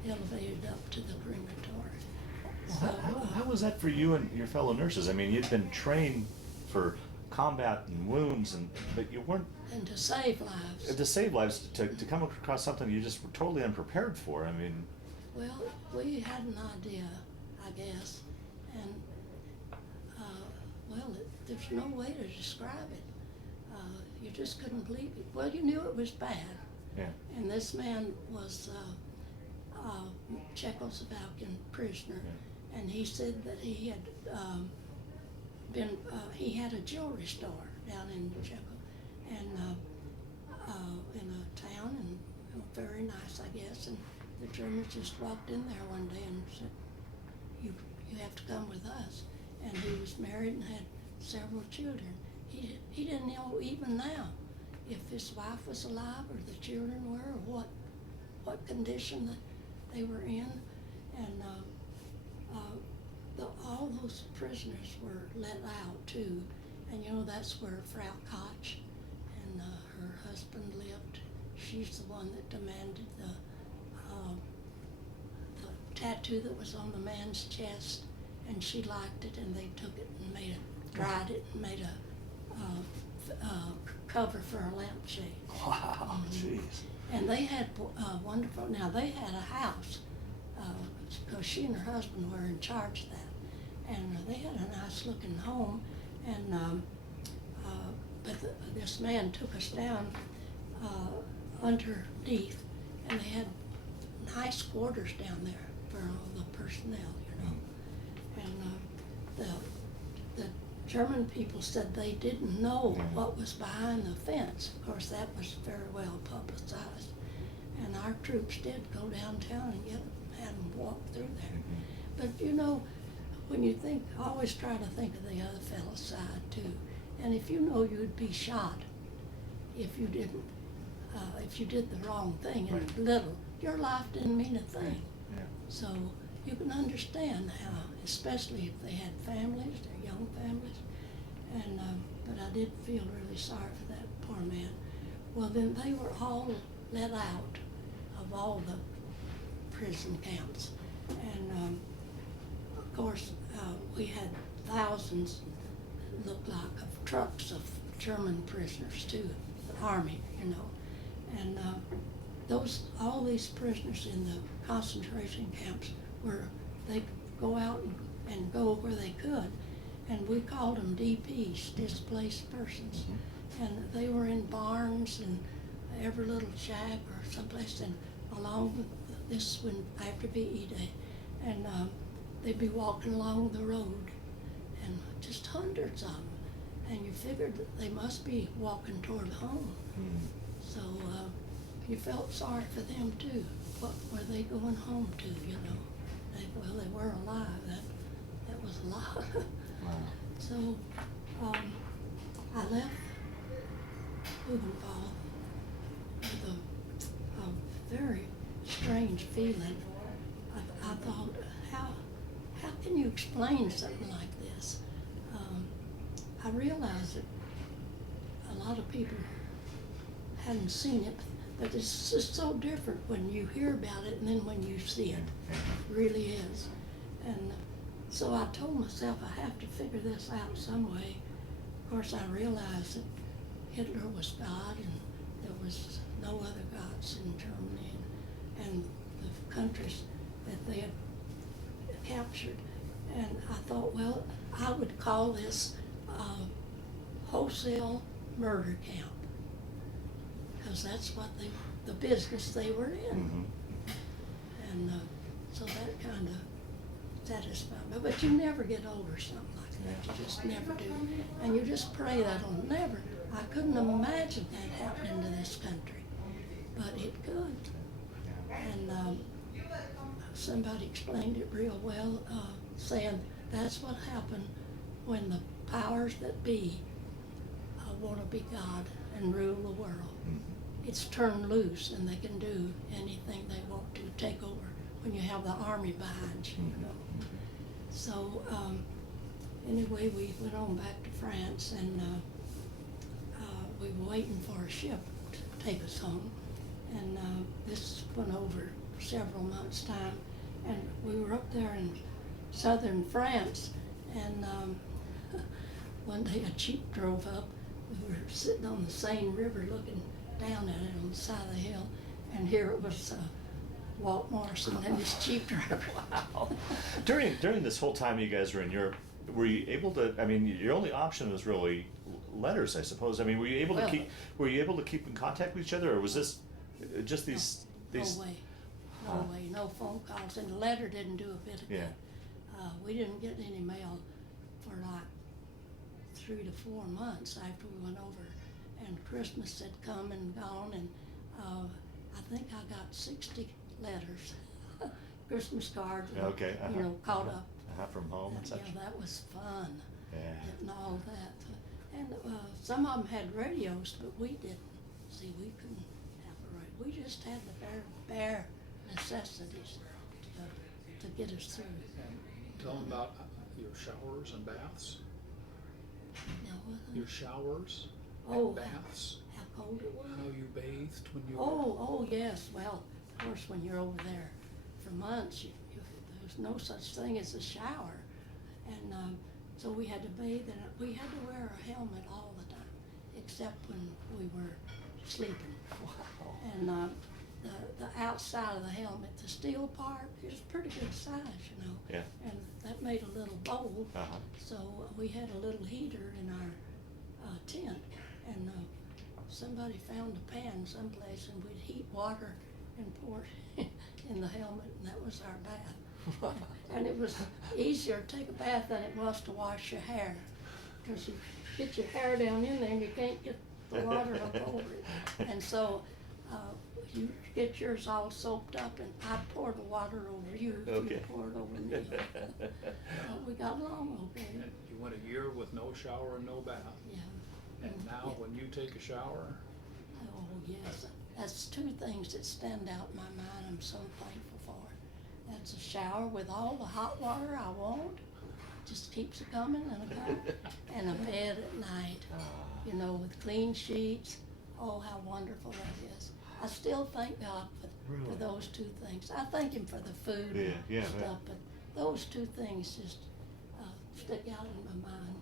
elevated up to the crematory. So, how was that for you and your fellow nurses? I mean, you'd been trained for combat and wounds, but you weren't. And to save lives. To save lives, to come across something you just were totally unprepared for. I mean. Well, we had an idea, I guess, and well, there's no way to describe it. You just couldn't believe it. Well, you knew it was bad. Yeah. And this man was a Czechoslovakian prisoner, yeah. And he said that he had he had a jewelry store down in Czechia, and in a town, and very nice, I guess. And the Germans just walked in there one day and said, "You have to come with us." And he was married and had several children. He didn't know even now if his wife was alive or the children were, or what condition that they were in. And all those prisoners were let out too. And you know, that's where Frau Koch and her husband lived. She's the one that demanded the tattoo that was on the man's chest, and she liked it, and they took it and dried it and made a cover for a lampshade. Wow, jeez. And they had wonderful, now they had a house, because she and her husband were in charge of that. And they had a nice looking home, and but this man took us down underneath, and they had nice quarters down there for all the personnel, you know. And the German people said they didn't know what was behind the fence. Of course, that was very well publicized. And our troops did go downtown and had them walk through there. But you know, when you think, always try to think of the other fellow's side too. And if you know you'd be shot if you didn't, if you did the wrong thing and little, your life didn't mean a thing. Yeah. So you can understand how, especially if they had families, their young families. And but I did feel really sorry for that poor man. Well, then they were all let out of all the prison camps, and of course we had thousands, looked like, of trucks of German prisoners too, the army, you know, and all these prisoners in the concentration camps they go out and go where they could, and we called them DPs, displaced persons, and they were in barns and every little shack or someplace, and along this when after VE Day, and they'd be walking along the road, and just hundreds of them. And you figured that they must be walking toward home. Mm. So you felt sorry for them too. What were they going home to, you know? They were alive. That was a lot. Wow. So I left Buchenwald with a very strange feeling. I thought, how can you explain something like this? I realized that a lot of people hadn't seen it, but it's just so different when you hear about it and then when you see it. It really is. And so I told myself I have to figure this out some way. Of course, I realized that Hitler was God and there was no other gods in Germany and the countries that they had captured. And I thought, well, I would call this wholesale murder camp, because that's what the business they were in. Mm-hmm. And so that kind of satisfied me. But you never get over something like that. You just never do. And you just pray that'll never. I couldn't imagine that happening to this country, but it could. And somebody explained it real well, saying that's what happened when the powers that be want to be God and rule the world. Mm-hmm. It's turned loose and they can do anything they want to, take over when you have the army behind you, you know. So anyway, we went on back to France, and we were waiting for a ship to take us home. And this went over several months' time, and we were up there in southern France, and one day a jeep drove up. We were sitting on the Seine River looking down at it on the side of the hill, and here it was Walt Morrison and his jeep driver. Wow. During this whole time you guys were in Europe, were you able to? I mean, your only option was really letters, I suppose. I mean, were you able to keep in contact with each other, or was this just these? No way, no way, no phone calls, and the letter didn't do a bit of good. We didn't get any mail for like 3 to 4 months after we went over, and Christmas had come and gone, and I think I got 60 letters, Christmas cards, Okay, you know, caught up. From home and such. Yeah, that was fun. Yeah. Getting all that, and some of them had radios, but we didn't. See, we couldn't have a radio. We just had the bare necessities to get us through. And tell them about your showers and baths. Now, Your showers Oh, and baths. how cold it was. How you bathed when you were. Oh, yes. Well, of course, when you're over there for months, there's no such thing as a shower. And so we had to bathe in it. We had to wear a helmet all the time, except when we were sleeping. Wow. And the outside of the helmet, the steel part, is pretty good size, you know. Yeah. And that made a little bowl. Uh-huh. So we had a little heater in our tent, and somebody found a pan someplace, and we'd heat water and pour it in the helmet, and that was our bath. And it was easier to take a bath than it was to wash your hair, because you get your hair down in there and you can't get the water up over it. And so you get yours all soaked up, and I'd pour the water over you if Okay. you poured over me. We got along okay. And you went a year with no shower and no bath. Yeah. And now Yeah. when you take a shower, Oh, yes. That's 2 things that stand out in my mind I'm so thankful for. That's a shower with all the hot water I want, just keeps it coming and coming, and a bed at night, you know, with clean sheets. Oh, how wonderful that is. I still thank God for those 2 things. I thank Him for the food and stuff, but those 2 things just stick out in my mind.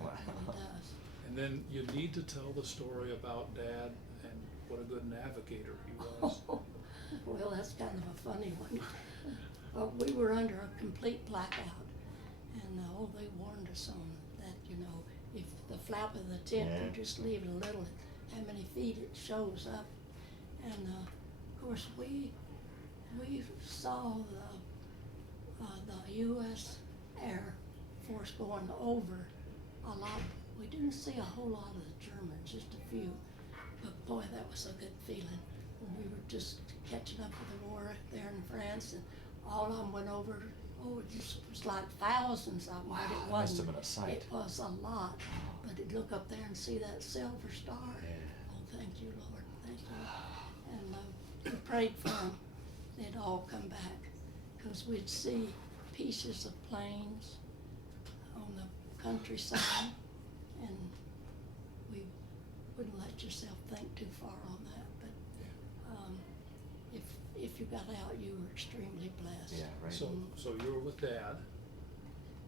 Wow. It really does. and then you need to tell the story about Dad and what a good navigator he was. Well, that's kind of a funny one. We were under a complete blackout, and they warned us on that, you know, if the flap of the tent, Yeah. you just leave it a little, how many feet it shows up. And of course, we saw the U.S. Air Force going over a lot. We didn't see a whole lot of the Germans, just a few. But boy, that was a good feeling when we were just catching up with the war there in France, and all of them went over. Oh, it just was like thousands of them, Wow, but it that wasn't. must have been a sight. It was a lot, but to look up there and see that silver star. Yeah. Oh, thank you, Lord, thank you. And we prayed for them. They'd all come back, because we'd see pieces of planes on the countryside, and we wouldn't let yourself think too far on that. But if you got out, you were extremely blessed. Yeah, right. So you were with Dad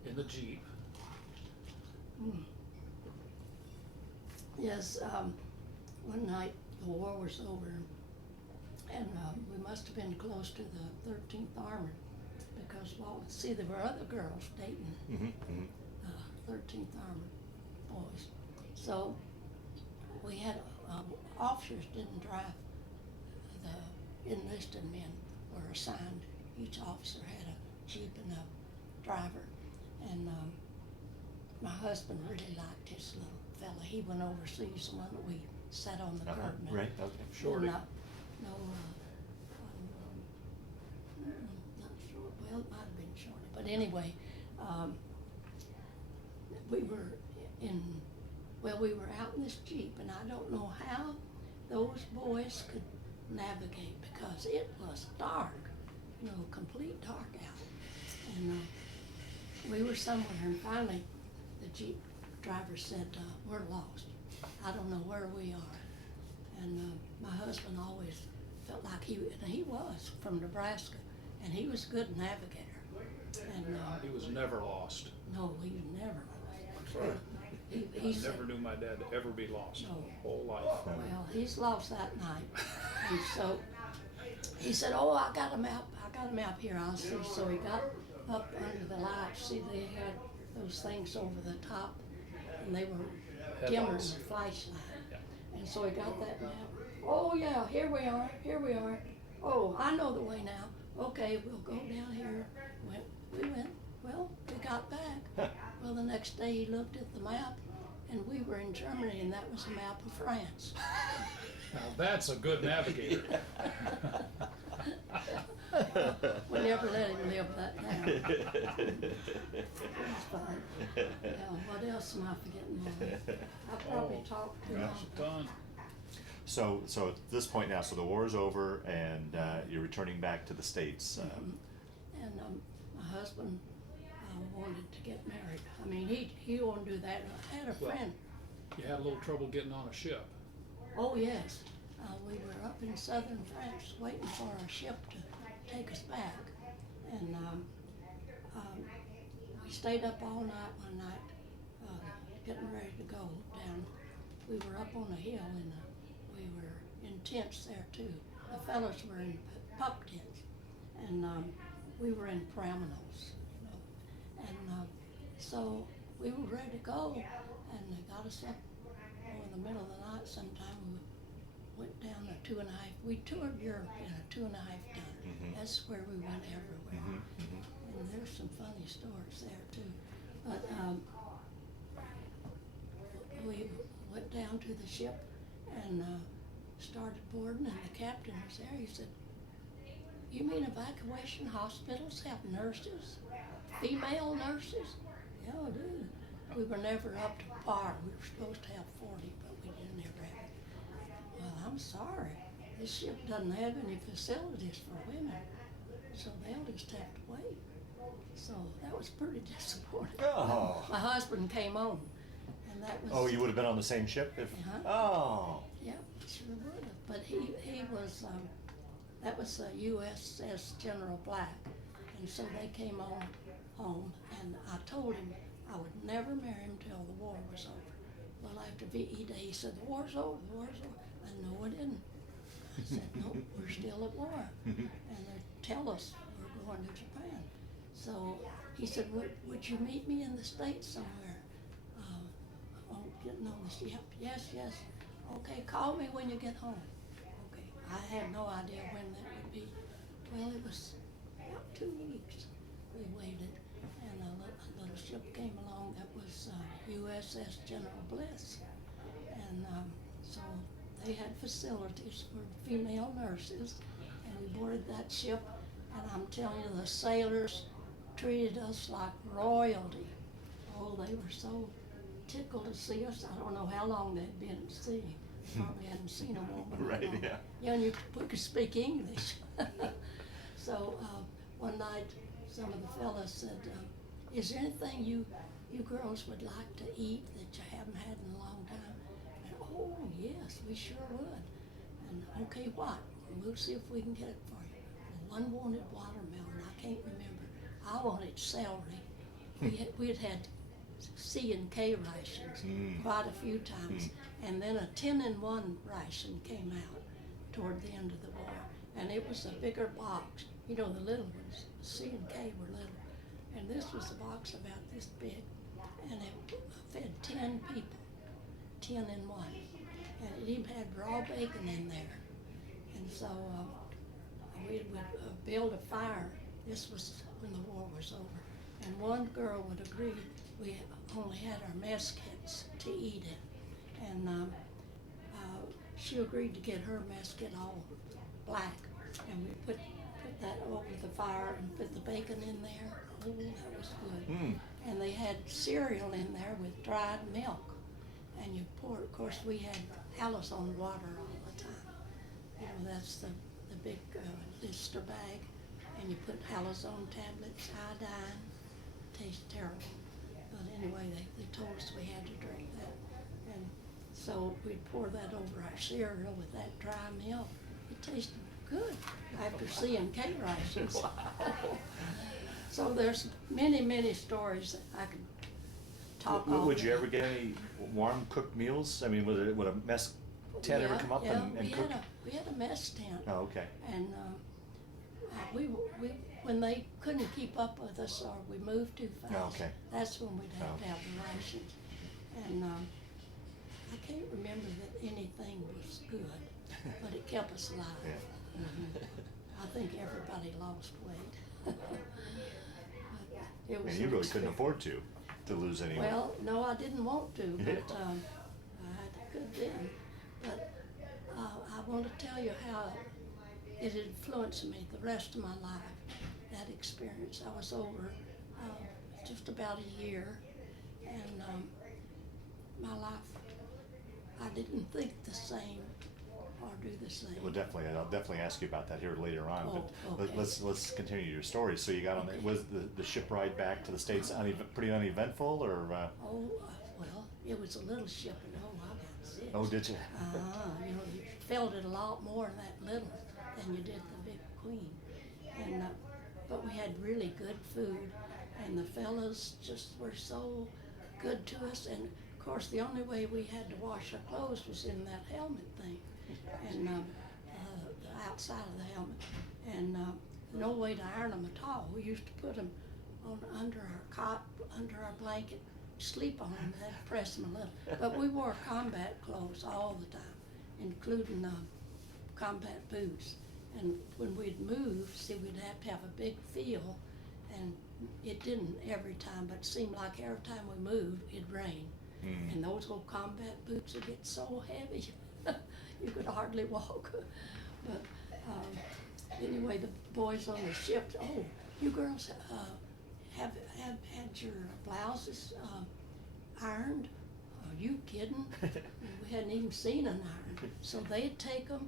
in the Jeep. Mm. Yes, one night the war was over, and we must have been close to the 13th Armored, because, well, see, there were other girls dating Mm-hmm, mm-hmm. 13th Armored boys. So we had, officers didn't drive. The enlisted men were assigned. Each officer had a Jeep and a driver. And my husband really liked his little fella. He went overseas, the one that we sat on the curb. Right, okay. Shorty. Not sure, well, it might have been Shorty, but anyway, we were out in this Jeep, and I don't know how those boys could navigate, because it was dark, complete dark out. And we were somewhere, and finally the Jeep driver said, we're lost. I don't know where we are. And my husband always felt like he was from Nebraska, and he was a good navigator. And He was never lost. no, he never lost. Right. He I said, never knew my dad to ever be lost. No. Whole life. well, he's lost that night. And so he said, oh, I got a map here, I'll see. So he got up under the lights. See, they had those things over the top, and they were dimmer than Headlights. a flashlight. Yeah. And so he got that map. Oh, yeah, here we are. Oh, I know the way now. Okay, we'll go down here. We got back. Well, the next day he looked at the map, and we were in Germany, and that was a map of France. Now that's a good navigator. We never let him live that down. It was fun. Now, what else am I forgetting, Mom? I probably talked too long. Gosh, a ton. So at this point now, so the war is over, and you're returning back to the States. And my husband wanted to get married. I mean, he wanted to do that. I had a Well- friend. You had a little trouble getting on a ship. Oh, yes. We were up in southern France waiting for a ship to take us back. And we stayed up all night one night, getting ready to go down. We were up on a hill, and we were in tents there too. The fellas were in pup tents, and we were in paraminals. And so we were ready to go, and they got us up in the middle of the night sometime. We went down we toured Europe in a 2.5 ton. Mhm. That's where we went everywhere. Mhm, mhm. And there's some funny stories there too. But we went down to the ship and started boarding, and the captain was there. He said, you mean evacuation hospitals have nurses? Female nurses? Yeah, I do. We were never up to par. We were supposed to have 40, but we didn't ever have it. Well, I'm sorry. This ship doesn't have any facilities for women, so they'll just have to wait. So that was pretty disappointing. Oh. My husband came on, and that was... Oh, you would have been on the same ship if. Uh-huh. Oh. Yeah, sure would have. But he was, that was USS General Black, and so they came on home, and I told him I would never marry him till the war was over. Well, after VE Day, he said, the war's over, the war's over. I know it isn't. I said, no, we're still at war. And they tell us we're going to Japan. So he said, would you meet me in the States somewhere? Getting on the ship. Yes. Okay, call me when you get home. Okay, I had no idea when that would be. Well, it was about 2 weeks we waited. came along that was USS General Bliss. And so they had facilities for female nurses, and we boarded that ship, and I'm telling you, the sailors treated us like royalty. Oh, they were so tickled to see us. I don't know how long they'd been at sea. Probably hadn't seen them all but Right, long. yeah. Yeah, and we could speak English. So one night, some of the fellas said, is there anything you girls would like to eat that you haven't had in a long time? And, oh, yes, we sure would. And, okay, what? We'll see if we can get it for you. Well, one wanted watermelon, I can't remember. I wanted celery. We had had C and K rations quite a few times. And then a 10-in-1 ration came out toward the end of the war. And it was a bigger box. You know, the little ones, C and K were little. And this was a box about this big. And it fed 10 people, 10-in-1. And it even had raw bacon in there. And so we would build a fire. This was when the war was over. And one girl would agree we only had our mess kits to eat it. And she agreed to get her mess kit all black. And we put that over the fire and put the bacon in there. Oh, that was good. And they had cereal in there with dried milk. And you pour, of course, we had Allison water all the time. You know, that's the big Lister bag. And you put halazone tablets, iodine. Tastes terrible. But anyway, they told us we had to drink that. And so we'd pour that over our cereal with that dry milk. It tasted good after C and K rations. Wow. So there's many, many stories that I could talk on. Would you ever get any warm cooked meals? I mean, would a mess tent ever come up and cook? We had a mess tent. Oh, okay. And we when they couldn't keep up with us or we moved too fast, Oh, okay. that's when we'd have to have the rations. And I can't remember that anything was good, but it kept us alive. Yeah. I think everybody lost weight. It was And you an really couldn't experience. afford to lose any weight. Well, no, I didn't want to, but I could then. But I want to tell you how it influenced me the rest of my life, that experience. I was over just about a year, and my life, I didn't think the same or do the same. Well, definitely, I'll definitely ask you about that here later on. Oh, but okay. let's continue your story. So you got on. Okay. Was the ship ride back to the States pretty uneventful, or? Well, it was a little ship, and I got sick. Oh, did you? You know, you felt it a lot more in that little than you did the Big Queen. And but we had really good food, and the fellas just were so good to us. And of course, the only way we had to wash our clothes was in that helmet thing, and the outside of the helmet, and no way to iron them at all. We used to put them on under our cot, under our blanket, sleep on them, had to press them a little. But we wore combat clothes all the time, including combat boots. And when we'd move, see, we'd have to have a big field, and it didn't every time, but it seemed like every time we moved, it'd rain. And those old combat boots would get so heavy, you could hardly walk. But anyway, the boys on the ship, oh, you girls have had your blouses ironed? Are you kidding? We hadn't even seen an iron. So they'd take them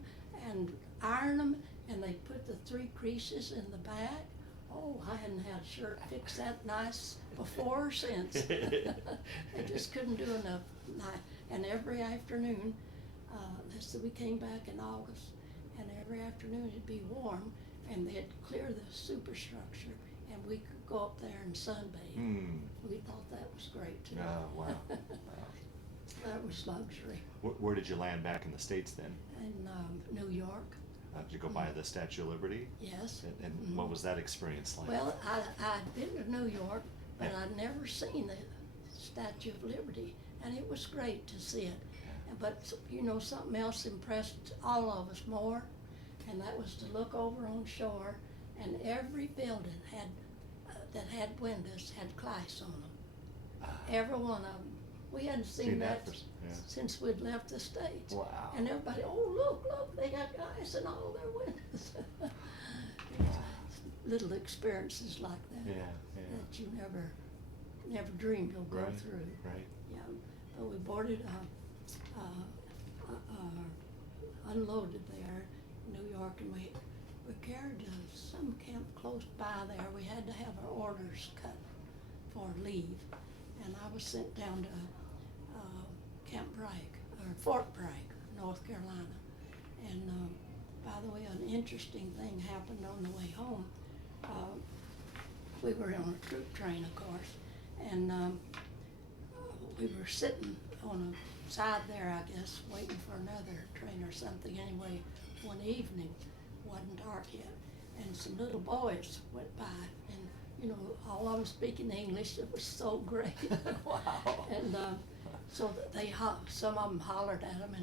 and iron them, and they put the 3 creases in the back. Oh, I hadn't had a shirt fixed that nice before or since. They just couldn't do enough. And every afternoon, we came back in August, and every afternoon it'd be warm, and they'd clear the superstructure, and we could go up there and sunbathe. We thought that was great too. Oh, wow. Wow. That was luxury. Where did you land back in the States then? In New York. Did you go by the Statue of Liberty? Yes. And what was that experience like? Well, I'd been to New York, but Yeah. I'd never seen the Statue of Liberty, and it was great to see it. But, you know, something else impressed all of us more, and that was to look over on shore, and every building had that had windows had glass on them. every one of them. We hadn't seen that yeah. since we'd left the States. Wow. And everybody, oh, look, they got guys in all their windows. Little experiences like that. Yeah, yeah. That you never dreamed you'll go Right, through. right. Yeah, but we boarded, unloaded there in New York, and we carried to some camp close by there. We had to have our orders cut for leave, and I was sent down to Camp Bragg, or Fort Bragg, North Carolina. And by the way, an interesting thing happened on the way home. We were on a troop train, of course, and we were sitting on a side there, I guess, waiting for another train or something. Anyway, one evening, wasn't dark yet, and some little boys went by, and you know, all of them speaking English. It was so great. Wow. And so they some of them hollered at them,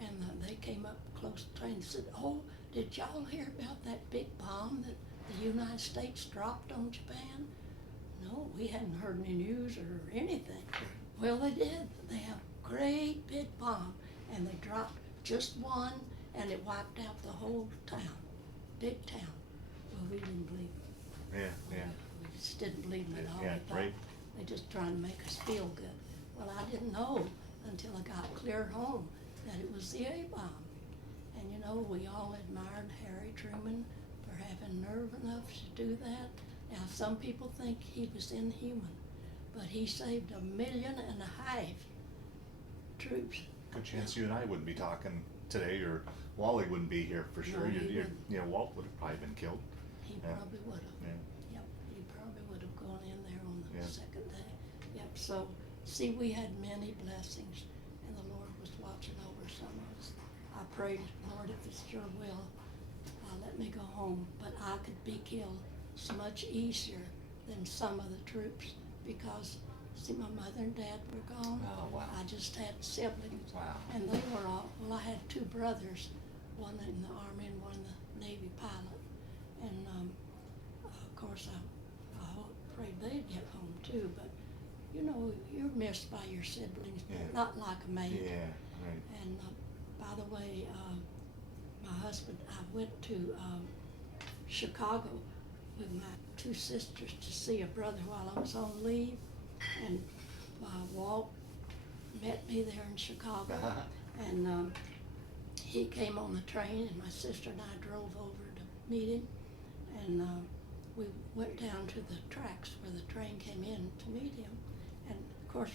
and they came up close to the train and said, "Oh, did y'all hear about that big bomb that the United States dropped on Japan?" No, we hadn't heard any news or anything. Well, they did. They have a great big bomb, and they dropped just one, and it wiped out the whole town, big town. Well, we didn't believe it. Yeah, yeah. We just didn't believe them at all. Yeah, We thought right. they just trying to make us feel good. Well, I didn't know until I got clear home that it was the A-bomb. And you know, we all admired Harry Truman for having nerve enough to do that. Now, some people think he was inhuman, but he saved 1.5 million troops. Good chance you and I wouldn't be talking today, or Wally wouldn't be here for sure. No, he You wouldn't. know, Walt would have probably been killed. He Yeah. probably would have. Yeah. Yep, he probably would have gone in there on the Yeah. second day. Yep, so, see, we had many blessings, and the Lord was watching over some of us. I prayed, Lord, if it's your will, let me go home. But I could be killed so much easier than some of the troops, because, see, my mother and dad were gone. Oh, wow. I just had siblings. Wow. And they were all, well, I had 2 brothers, one in the Army and one in the Navy pilot. And of course, I prayed they'd get home too, but you know, you're missed by your siblings, but Yeah. not like a maiden. Yeah, right. And by the way, my husband, I went to Chicago with my 2 sisters to see a brother while I was on leave, and Walt met me there in Chicago, and he came on the train, and my sister and I drove over to meet him, and we went down to the tracks where the train came in to meet him, and of course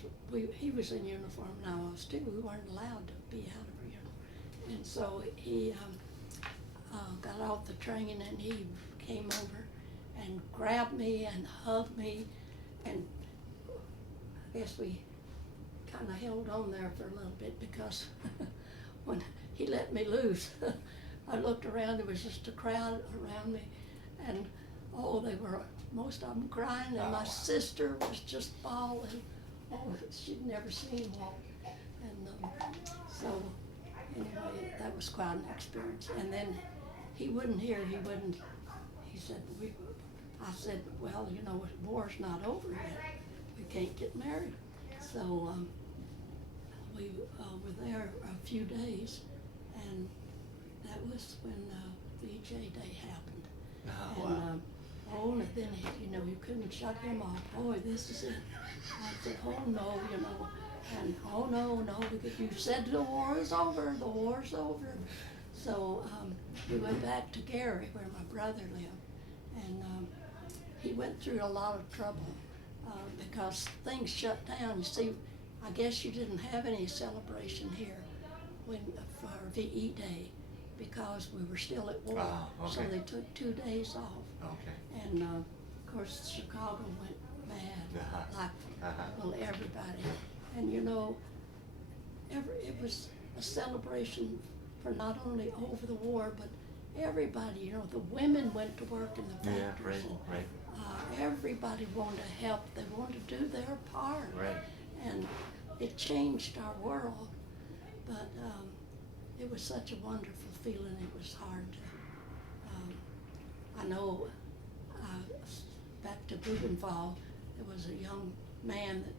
he was in uniform and I was too. We weren't allowed to be out of our uniform, and so he got off the train and he came over and grabbed me and hugged me, and I guess we kind of held on there for a little bit, because when he let me loose, I looked around, there was just a crowd around me, and they were, most of them crying, and my sister was just bawling. She'd never seen Walt. And so, anyway, that was quite an experience. And then he wouldn't hear, he said, I said, well, you know, war's not over yet. We can't get married. So we were there a few days, and that was when VJ Day happened. Oh, And wow. and then, you know, you couldn't shut him off. Boy, this is it. I said, oh no, you know, and oh no, because you said the war is over, the war's over. So we went back to Gary, where my brother lived, and he went through a lot of trouble because things shut down. You see, I guess you didn't have any celebration here for VE Day, because we were still at war. Oh, okay. So they took 2 days off. Okay. And of course, Chicago went mad, like well, everybody. And you know, it was a celebration for not only over the war, but everybody. You know, the women went to work in the Yeah, factories. right, right. Everybody wanted to help. They wanted to do their part. Right. And it changed our world. But it was such a wonderful feeling. It was hard to. I know. Back to Buchenwald, there was a young man that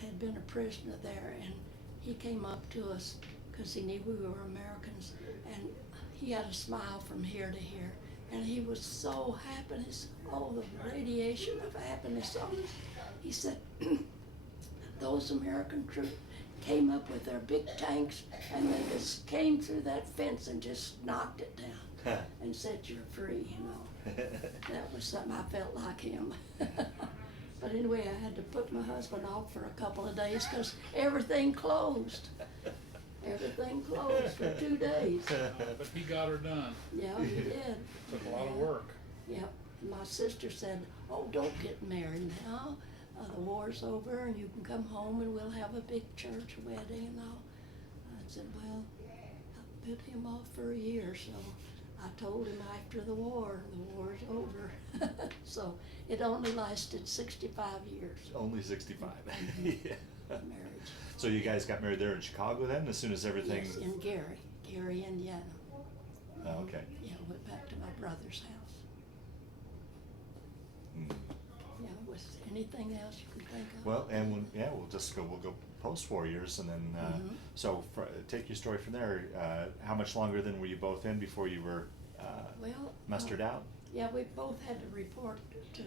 had been a prisoner there, and he came up to us because he knew we were Americans, and he had a smile from here to here, and he was so happy. He said, oh, the radiation of happiness. Oh, he said, those American troops came up with their big tanks, and they just came through that fence and just knocked it down and said, you're free, you know. That was something I felt like him. But anyway, I had to put my husband off for a couple of days because everything closed. Everything closed for 2 days. But he got her done. Yeah, he did. Took a lot of work. Yep. My sister said, oh, don't get married now. The war's over and you can come home and we'll have a big church wedding and all. I said, well, I put him off for a year, so I told him after the war's over. So it only lasted 65 years. Only 65. Yeah. Marriage. So you guys got married there in Chicago then, as soon as everything? Yes, in Gary, Indiana. Oh, okay. Yeah, went back to my brother's house. Mm. Yeah, was anything else you can think of? Well, and we'll go post 4 years, and then, Mhm. so take your story from there. How much longer then were you both in before you were Well, mustered out? Yeah, we both had to report to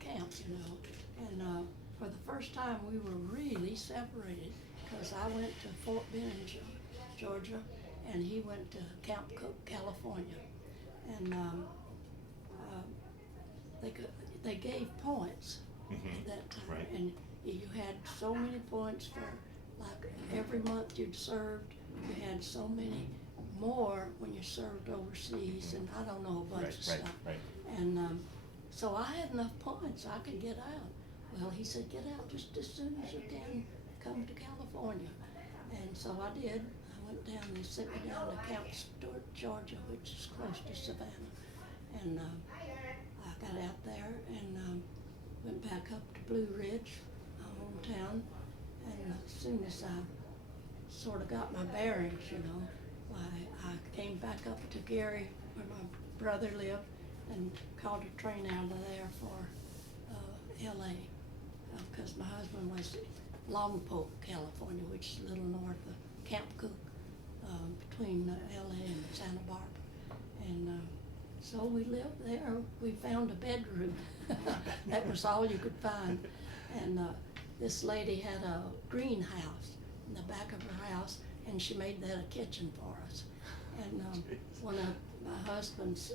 camp, you know, and for the first time we were really separated because I went to Fort Benning, Georgia, and he went to Camp Cook, California, and they gave points Mhm. at that time, Right. and you had so many points for like every month you'd served. You had so many more when you served overseas, and I don't know, a bunch of stuff. Right. And so I had enough points, I could get out. Well, he said, get out just as soon as you can, come to California. And so I did. I went down, they sent me down to Camp Stewart, Georgia, which is close to Savannah. And I got out there and went back up to Blue Ridge, my hometown. And as soon as I sort of got my bearings, you know, I came back up to Gary, where my brother lived, and caught a train out of there for LA, because my husband was in Lompoc, California, which is a little north of Camp Cook, between LA and Santa Barbara. And so we lived there. We found a bedroom. That was all you could find. And this lady had a greenhouse in the back of her house, and she made that a kitchen for us. And one of my husband's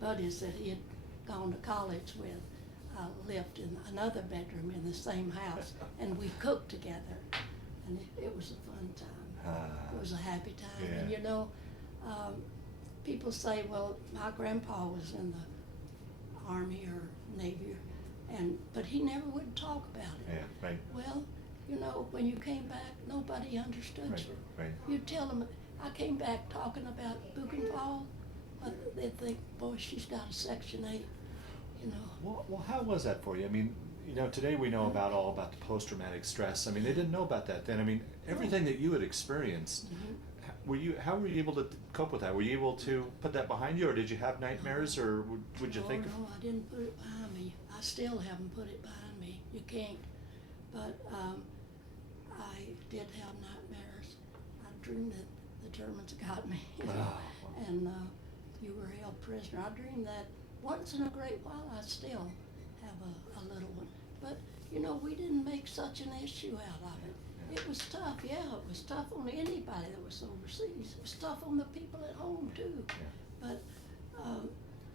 buddies that he had gone to college with lived in another bedroom in the same house, and we cooked together, and it was a fun time. It was a happy time. Yeah. And you know, people say, well, my grandpa was in the Army or Navy, but he never would talk about it. Yeah, right. Well, you know, when you came back, nobody understood Right, you. right. You tell them, I came back talking about Buchenwald, but they'd think, boy, she's got a Section 8, you know. Well, how was that for you? I mean, you know, today we know all about the post-traumatic stress. I mean, they didn't know about that then. I mean, everything that you had experienced, how were you able to cope with that? Were you able to put that behind you, or did you have nightmares, or would you think? No, I didn't put it behind me. I still haven't put it behind me. You can't. But I did have nightmares. I dreamed that the Germans got me, Oh. and you were held prisoner. I dreamed that once in a great while. I still have a little one. But, you know, we didn't make such an issue out of it. It was tough, yeah, it was tough on anybody that was overseas. It was tough on the people at home, too. Yeah. But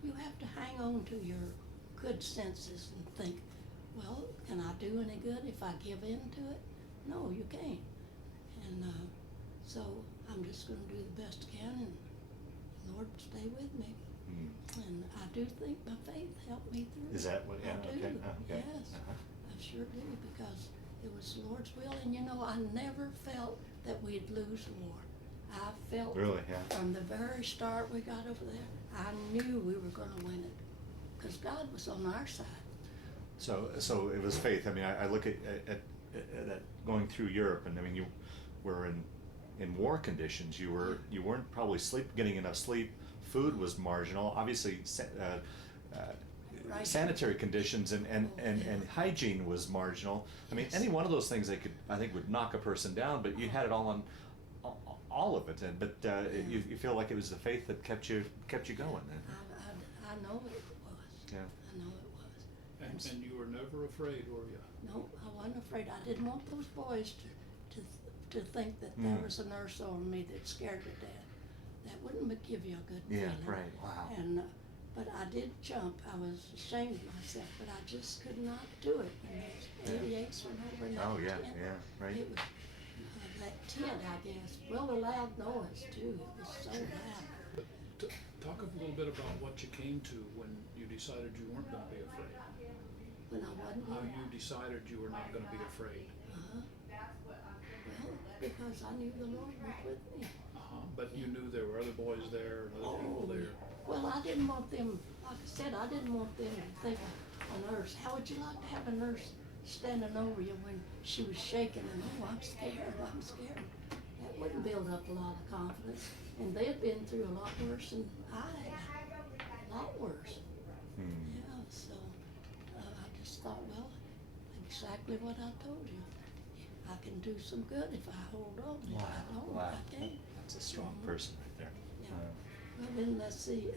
you have to hang on to your good senses and think, well, can I do any good if I give in to it? No, you can't. And so I'm just going to do the best I can, and Lord, stay with me. Mm. And I do think my faith helped me through. Is that what? Yeah. I do. Okay. Okay. Yes, Uh-huh. I sure do, because it was the Lord's will. And you know, I never felt that we'd lose the war. I felt Really? Yeah. from the very start we got over there, I knew we were going to win it, because God was on our side. So it was faith. I mean, I look at going through Europe, and I mean, you were in war conditions. You weren't probably getting enough sleep. Food was marginal. Obviously, Right. sanitary conditions and hygiene was marginal. I mean, Yes. any one of those things I think would knock a person down, but you had it all on, all of it. But you feel like it was the faith that kept you going. I know it was. Yeah. I know it was. And you were never afraid, were you? No, I wasn't afraid. I didn't want those boys to think that there was a nurse over me that scared to death. That wouldn't give you a good Yeah, feeling. right. Wow. And but I did jump. I was ashamed of myself, but I just could not do it. When those 88s went over and Oh, that yeah, 10, yeah, right. It was that 10, I guess. Well, the loud noise too. It was so loud. But talk a little bit about what you came to when you decided you weren't going to be afraid. When I wasn't. How you decided you were not going to be afraid. Well, because I knew the Lord was with me. But you knew there were other boys there and other people there. Well, I didn't want them, like I said, I didn't want them to think a nurse. How would you like to have a nurse standing over you when she was shaking and, oh, I'm scared. That wouldn't build up a lot of confidence. And they had been through a lot worse than I had, a lot worse. Yeah, so I just thought, well, exactly what I told you. I can do some good if I hold on. If I don't, I can't. That's a strong person right there. Yeah. Well, then let's see.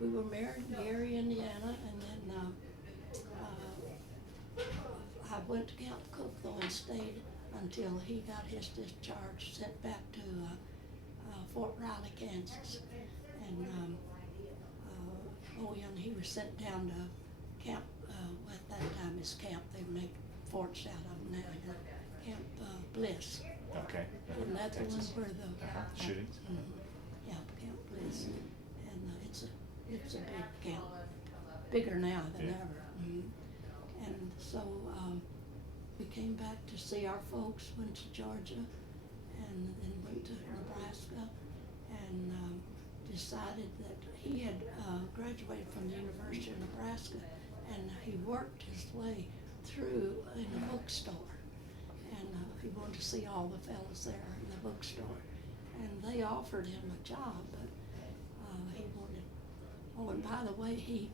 We were married in Gary, Indiana, and then I went to Camp Cook though and stayed until he got his discharge, sent back to Fort Riley, Kansas, and and he was sent down to Camp. At that time, his camp. They make forts out of them now. Camp Bliss. Okay. And that's the one Texas. where the Shootings. Yeah, Camp Bliss, and it's a big camp, bigger now than ever. And so we came back to see our folks, went to Georgia, and then went to Nebraska, and decided that he had graduated from the University of Nebraska, and he worked his way through in a bookstore. And he wanted to see all the fellas there in the bookstore. And they offered him a job, but he wanted, oh, and by the way, he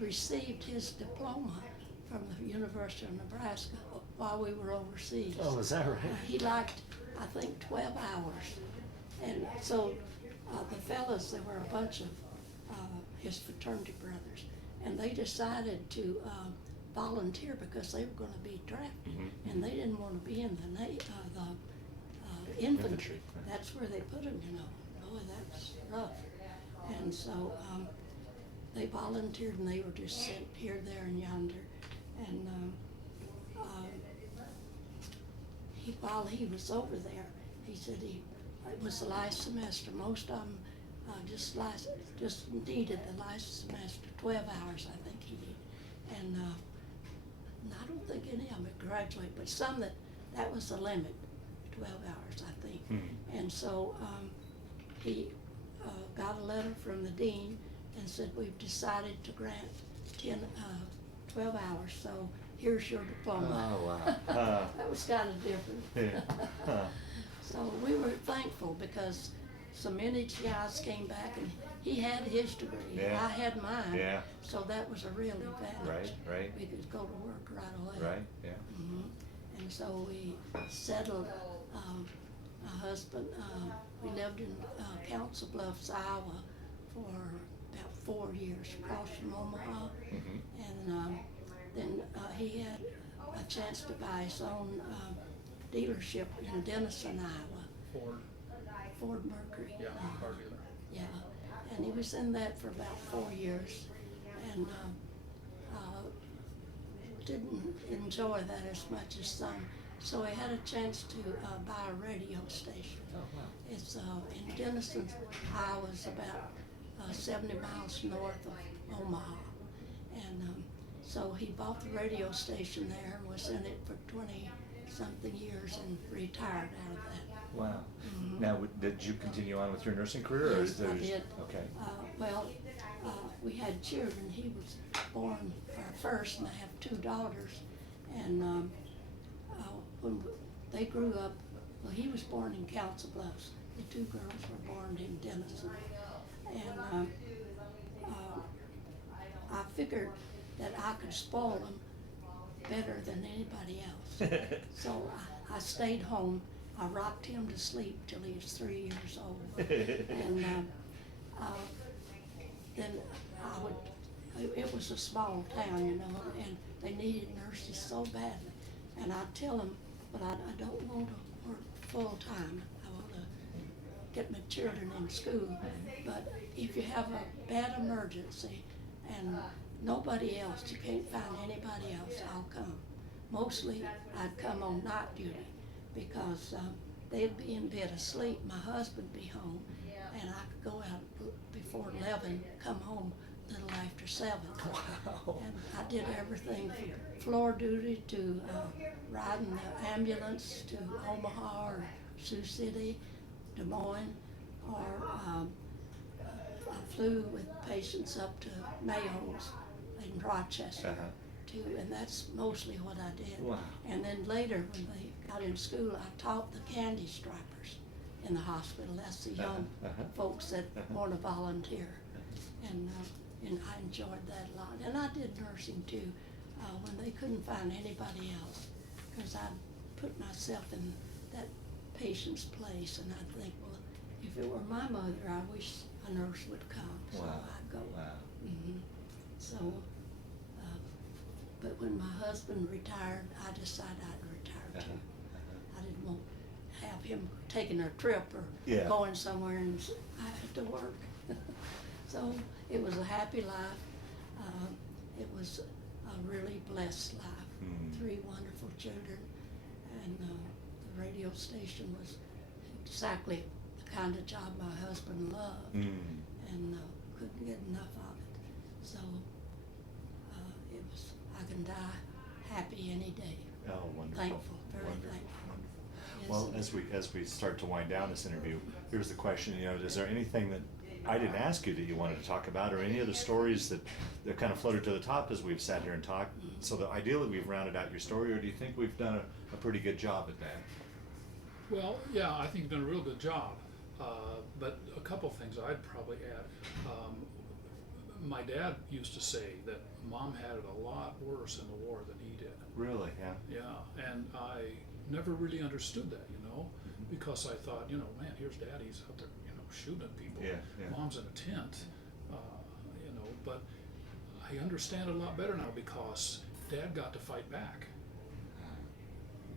received his diploma from the University of Nebraska while we were overseas. Oh, is that right? He liked, I think, 12 hours. And so the fellas, there were a bunch of his fraternity brothers, and they decided to volunteer because they were going to be drafted, and they didn't want to be in the infantry. That's where they put them, you know. Boy, that's rough. And so they volunteered, and they were just sent here, there, and yonder. And while he was over there, he said it was the last semester. Most of them just needed the last semester, 12 hours, I think he did. And I don't think any of them would graduate, but some that was the limit, 12 hours, I think. And so he got a letter from the dean and said, we've decided to grant 12 hours, so here's your diploma. Oh, wow. That was kind of different. Yeah. So we were thankful because some Image guys came back and he had his degree. Yeah. I had mine. Yeah. So that was a real advantage. Right. We could go to work right away. Right, yeah. And so we settled. My husband, we lived in Council Bluffs, Iowa for about 4 years, across from Omaha. And then he had a chance to buy his own dealership in Denison, Iowa. Ford Mercury. Yeah, car dealer. Yeah, and he was in that for about 4 years, and didn't enjoy that as much as some. So he had a chance to buy a radio station. Oh, wow. It's in Denison, Iowa, is about 70 miles north of Omaha, and so he bought the radio station there and was in it for 20-something years and retired out of that. Wow. Now, did you continue on with your nursing career? Or Yes, I did. Okay. We had children. He was born first, and I have 2 daughters. And when they grew up, well, he was born in Council Bluffs. The 2 girls were born in Denison. And I figured that I could spoil them better than anybody else. So I stayed home. I rocked him to sleep till he was 3 years old. And then I would, it was a small town, you know, and they needed nurses so badly. And I'd tell them, but I don't want to work full time. I want to get my children in school. But if you have a bad emergency and nobody else, you can't find anybody else, I'll come. Mostly I'd come on night duty because they'd be in bed asleep, my husband'd be home, and I could go out before 11, come home a little after 7. Wow. And I did everything from floor duty to riding the ambulance to Omaha or Sioux City, Des Moines, or I flew with patients up to Mayo's in Rochester too, and that's mostly what I did. Wow. And then later when they got in school, I taught the candy stripers in the hospital. That's the young folks that want to volunteer. And I enjoyed that a lot. And I did nursing too, when they couldn't find anybody else, because I'd put myself in that patient's place, and I'd think, well, if it were my mother, I wish a nurse would come. So Wow. I'd go. Wow. So, but when my husband retired, I decided I'd retire too. I didn't want to have him taking a trip or going somewhere and I had to work. So it was a happy life. It was a really blessed life. 3 wonderful children, and the radio station was exactly the kind of job my husband loved, and couldn't get enough of it. So it was, I can die happy any day. Oh, wonderful. Thankful, very Wonderful. thankful. Yes, Well, indeed. as we start to wind down this interview, here's the question, you know, is there anything that I didn't ask you that you wanted to talk about, or any of the stories that kind of floated to the top as we've sat here and talked, so that ideally we've rounded out your story, or do you think we've done a pretty good job at that? Well, yeah, I think you've done a real good job. But a couple things I'd probably add. My dad used to say that Mom had it a lot worse in the war than he did. Really, yeah? Yeah, and I never really understood that, you know, because I thought, you know, man, here's Daddy's out there, you know, shooting at people. Yeah, yeah. Mom's in a tent, you know, but I understand it a lot better now because Dad got to fight back.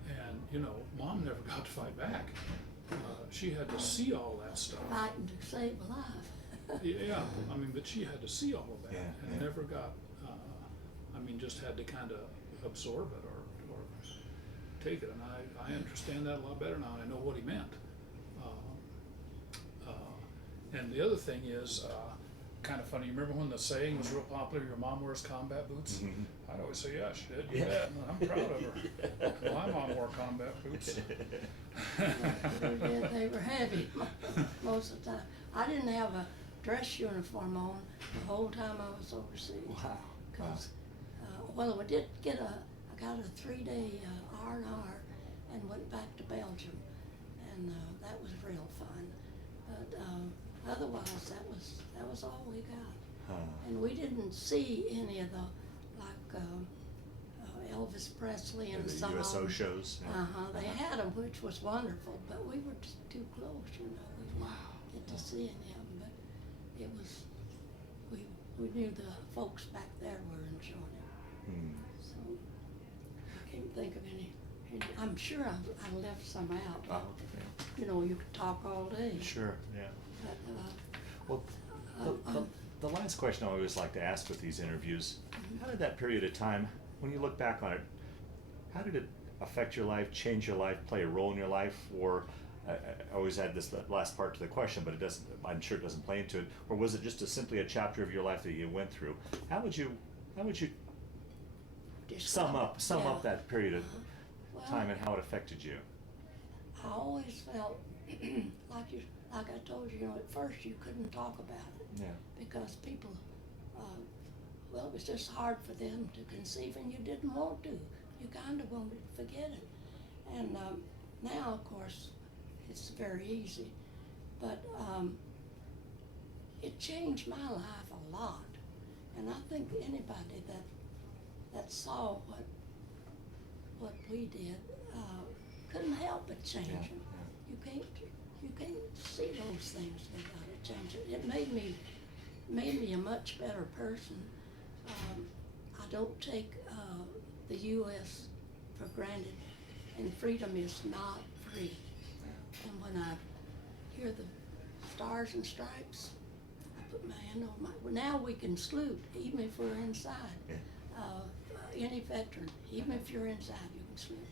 And, you know, Mom never got to fight back. She had to see all that stuff. Fighting to save a life. Yeah, I mean, but she had to see all of that and yeah. never got, I mean, just had to kind of absorb it or take it. And I understand that a lot better now. I know what he meant. And the other thing is, kind of funny, you remember when the saying was real popular, your mom wears combat boots? I'd always say, yeah, she did, you bet, and I'm proud of her. Well, my mom wore combat boots. They were heavy most of the time. I didn't have a dress uniform on the whole time I was overseas. Wow. Cause, well, we did get I got a 3-day R&R and went back to Belgium, and that was real fun. But otherwise, that was all we got. And we didn't see any of the, like Elvis Presley and The some USO of them. shows. They had them, which was wonderful, but we were just too close, you know. We didn't get to see any of them, but it was, we knew the folks back there were enjoying it. So I can't think of any. I'm sure I left some out. But, you know, you could talk all day. Sure, yeah. But, Well, the last question I always like to ask with these interviews, how did that period of time, when you look back on it, how did it affect your life, change your life, play a role in your life? Or I always add this last part to the question, but it doesn't, I'm sure it doesn't play into it. Or was it just simply a chapter of your life that you went through? How would you sum up that period of time and how it affected you? I always felt like I told you, you know, at first you couldn't talk about it. Yeah. Because people, well, it was just hard for them to conceive, and you didn't want to. You kind of wanted to forget it. And now, of course, it's very easy. But it changed my life a lot. And I think anybody that that saw what we did couldn't help but change Yeah, them. You can't see those things without it changing. It made me a much better person. I don't take the U.S. for granted, and freedom is not free. And when I hear the stars and stripes, I put my hand on my. Well, now we can salute even if we're inside. Yeah. Any veteran, even if you're inside, you can salute.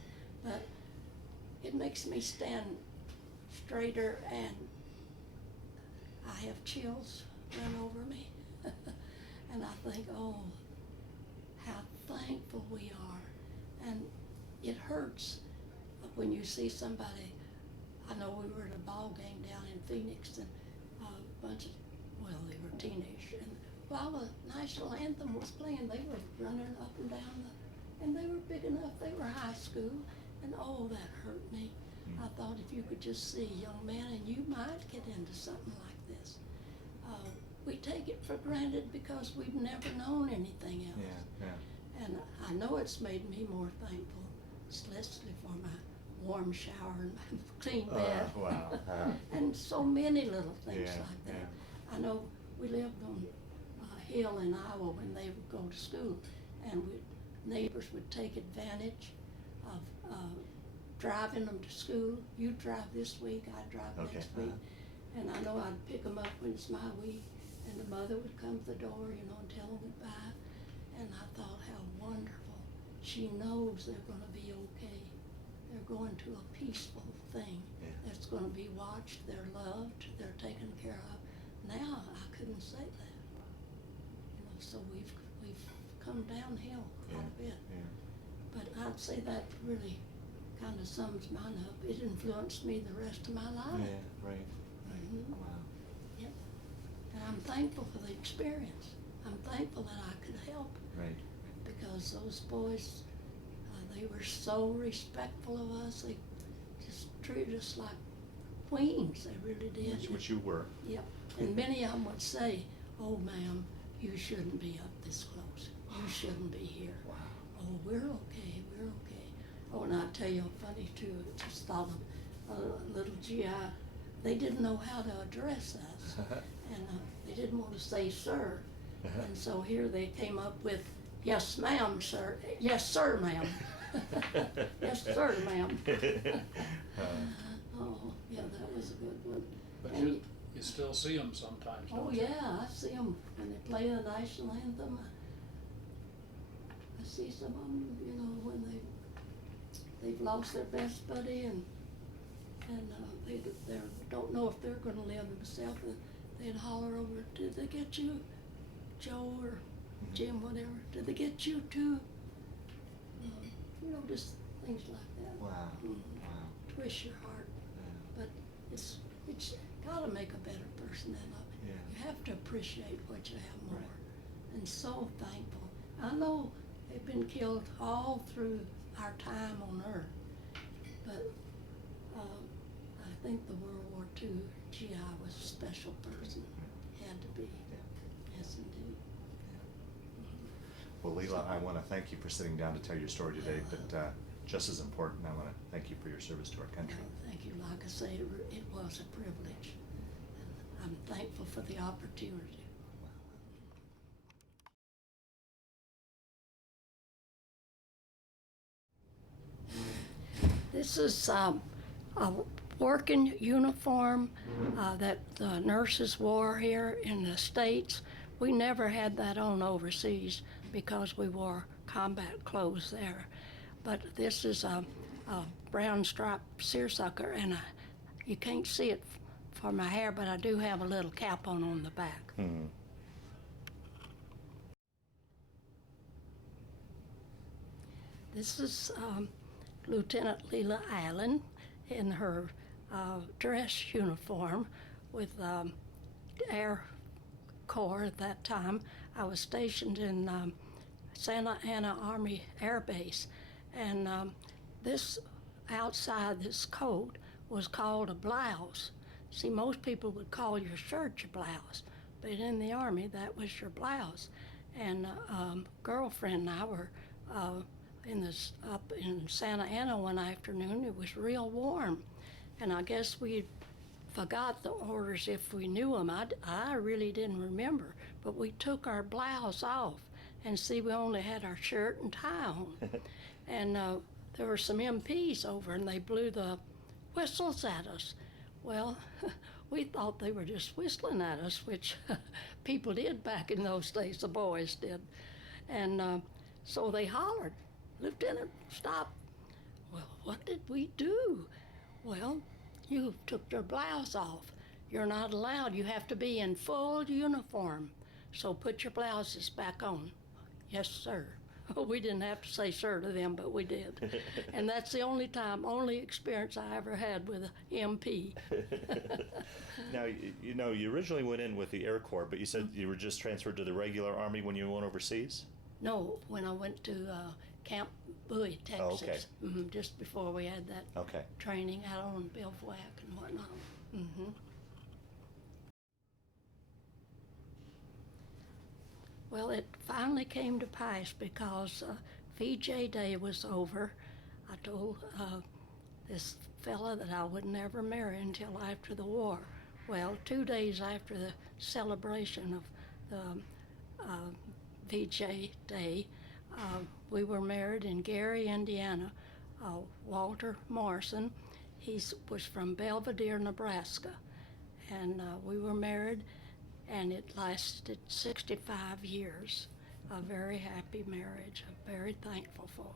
But it makes me stand straighter, and I have chills run over me. And I think, oh, how thankful we are. And it hurts when you see somebody. I know we were at a ball game down in Phoenix, and a bunch of, well, they were teenagers, and while the national anthem was playing, they were running up and down and they were big enough, they were high school, and oh, that hurt me. I thought if you could just see a young man, and you might get into something like this. We take it for granted because we've never known anything else. Yeah, yeah. And I know it's made me more thankful, especially for my warm shower and my clean bed. Wow. And so many little things Yeah, like that. yeah. I know we lived on a hill in Iowa when they would go to school, and neighbors would take advantage of driving them to school. You drive this week, I drive Okay, next week. And I know I'd pick them up when it's my week, and the mother would come to the door, you know, and tell them goodbye. And I thought how wonderful. She knows they're going to be okay. They're going to a peaceful thing that's going to be watched, they're loved, they're taken care of. Now I couldn't say that. You know, so we've come downhill quite a bit. Yeah. But I'd say that really kind of sums mine up. It influenced me the rest of my life. Yeah, right. Mhm. Wow. Yep. And I'm thankful for the experience. I'm thankful that I could help, Right. because those boys, they were so respectful of us. They just treated us like queens. They really did. Which you were. Yep. And many of them would say, "Oh, ma'am, you shouldn't be up this close. You shouldn't be here. Wow. Oh, we're okay. We're okay." Oh, and I'll tell you funny too. Just thought of a little GI. They didn't know how to address us, and they didn't want to say sir. And so here they came up with, "Yes, ma'am, sir. Yes, sir, ma'am." "Yes, sir, ma'am." Oh, yeah, that was a good one. But And you still see them sometimes, oh don't you? yeah, I see them when they play the national anthem. I see some of them, you know, when they've lost their best buddy, and they don't know if they're going to live themselves. They'd holler over, "Did they get you, Joe or Jim, whatever? Did they get you too?" You know, just things like that. Wow. Mhm. Wow. Twist your heart. Yeah. But it's got to make a better person out of it. Yeah. You have to appreciate what you have more. Right. And so thankful. I know they've been killed all through our time on earth, but I think the World War II GI was a special person. Had to be. Yeah. Yes, indeed. Well, Leila, I want to thank you for sitting down to tell your story today, but just as important, I want to thank you for your service to our country. Thank you. Like I say, it was a privilege. And I'm thankful for the opportunity. This is a working uniform that the nurses wore here in the States. We never had that on overseas because we wore combat clothes there. But this is a brown striped seersucker, and you can't see it for my hair, but I do have a little cap on the back. Hmm. This is Lieutenant Leila Allen in her dress uniform with Air Corps at that time. I was stationed in Santa Ana Army Air Base, and this outside this coat was called a blouse. See, most people would call your shirt your blouse, but in the Army that was your blouse. And girlfriend and I were up in Santa Ana one afternoon. It was real warm, and I guess we forgot the orders if we knew them. I really didn't remember, but we took our blouse off, and see, we only had our shirt and tie on. And there were some MPs over, and they blew the whistles at us. Well, we thought they were just whistling at us, which people did back in those days, the boys did. And so they hollered, "Lieutenant, stop." Well, what did we do? Well, you took your blouse off. You're not allowed. You have to be in full uniform. So put your blouses back on. Yes, sir. We didn't have to say sir to them, but we did. And that's the only experience I ever had with an MP. Now, you originally went in with the Air Corps, but you said you were just transferred to the regular Army when you went overseas? No, when I went to Camp Bowie, Texas. Oh, okay. Just before we had that Okay. training out on bivouac and whatnot. Well, it finally came to pass because VJ Day was over. I told this fella that I would never marry until after the war. Well, 2 days after the celebration of the VJ Day, we were married in Gary, Indiana. Walter Morrison, he was from Belvedere, Nebraska, and we were married, and it lasted 65 years. A very happy marriage. I'm very thankful for.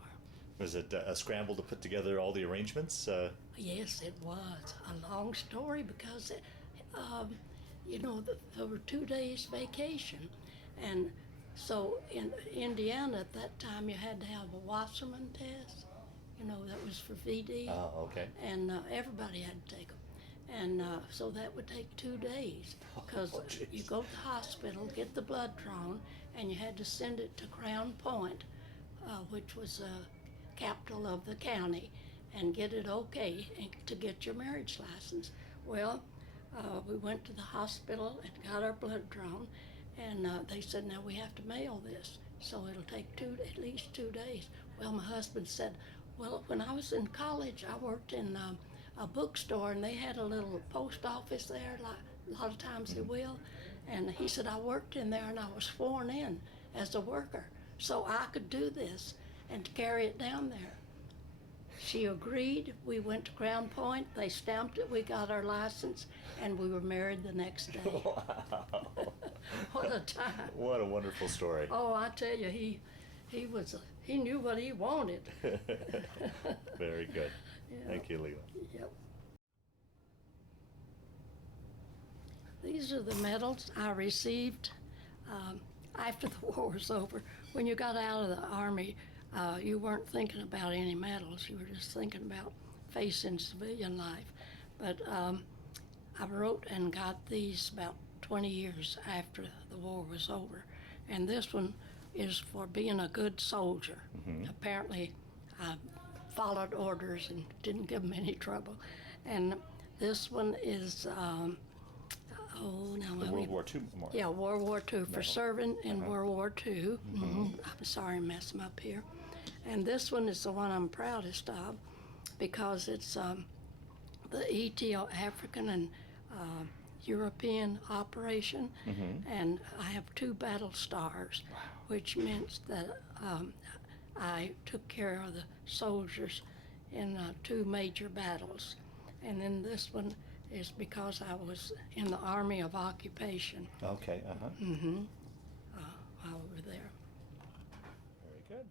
Was it a scramble to put together all the arrangements? Yes, it was a long story because, there were 2 days vacation, and so in Indiana at that time you had to have a Wasserman test. That was for VD. Oh, okay. And everybody had to take them. And so that would take 2 days because you go to the hospital, get the blood drawn, and you had to send it to Crown Point, which was capital of the county, and get it okay to get your marriage license. Well, we went to the hospital and got our blood drawn, and they said, now we have to mail this, so it'll take at least 2 days. Well, my husband said, well, when I was in college, I worked in a bookstore, and they had a little post office there, like a lot of times they will. And he said, I worked in there, and I was sworn in as a worker, so I could do this and carry it down there. She agreed. We went to Crown Point. They stamped it. We got our license, and we were married the next day. Wow. What a time. What a wonderful story. Oh, I tell you, he knew what he wanted. Very good. Yeah. Thank you, Leila. Yep. These are the medals I received after the war was over. When you got out of the Army, you weren't thinking about any medals. You were just thinking about facing civilian life. But I wrote and got these about 20 years after the war was over. And this one is for being a good soldier. Mm-hmm. Apparently, I followed orders and didn't give them any trouble. And this one is, The World War II memorial. Yeah, World War II, for Medal. serving in World War II. Mm-hmm. I'm sorry I'm messing up here. And this one is the one I'm proudest of because it's the ET African and European operation, Mm-hmm. and I have 2 battle stars, Wow. which means that I took care of the soldiers in 2 major battles. And then this one is because I was in the Army of Occupation. Okay, While we were there. Very good.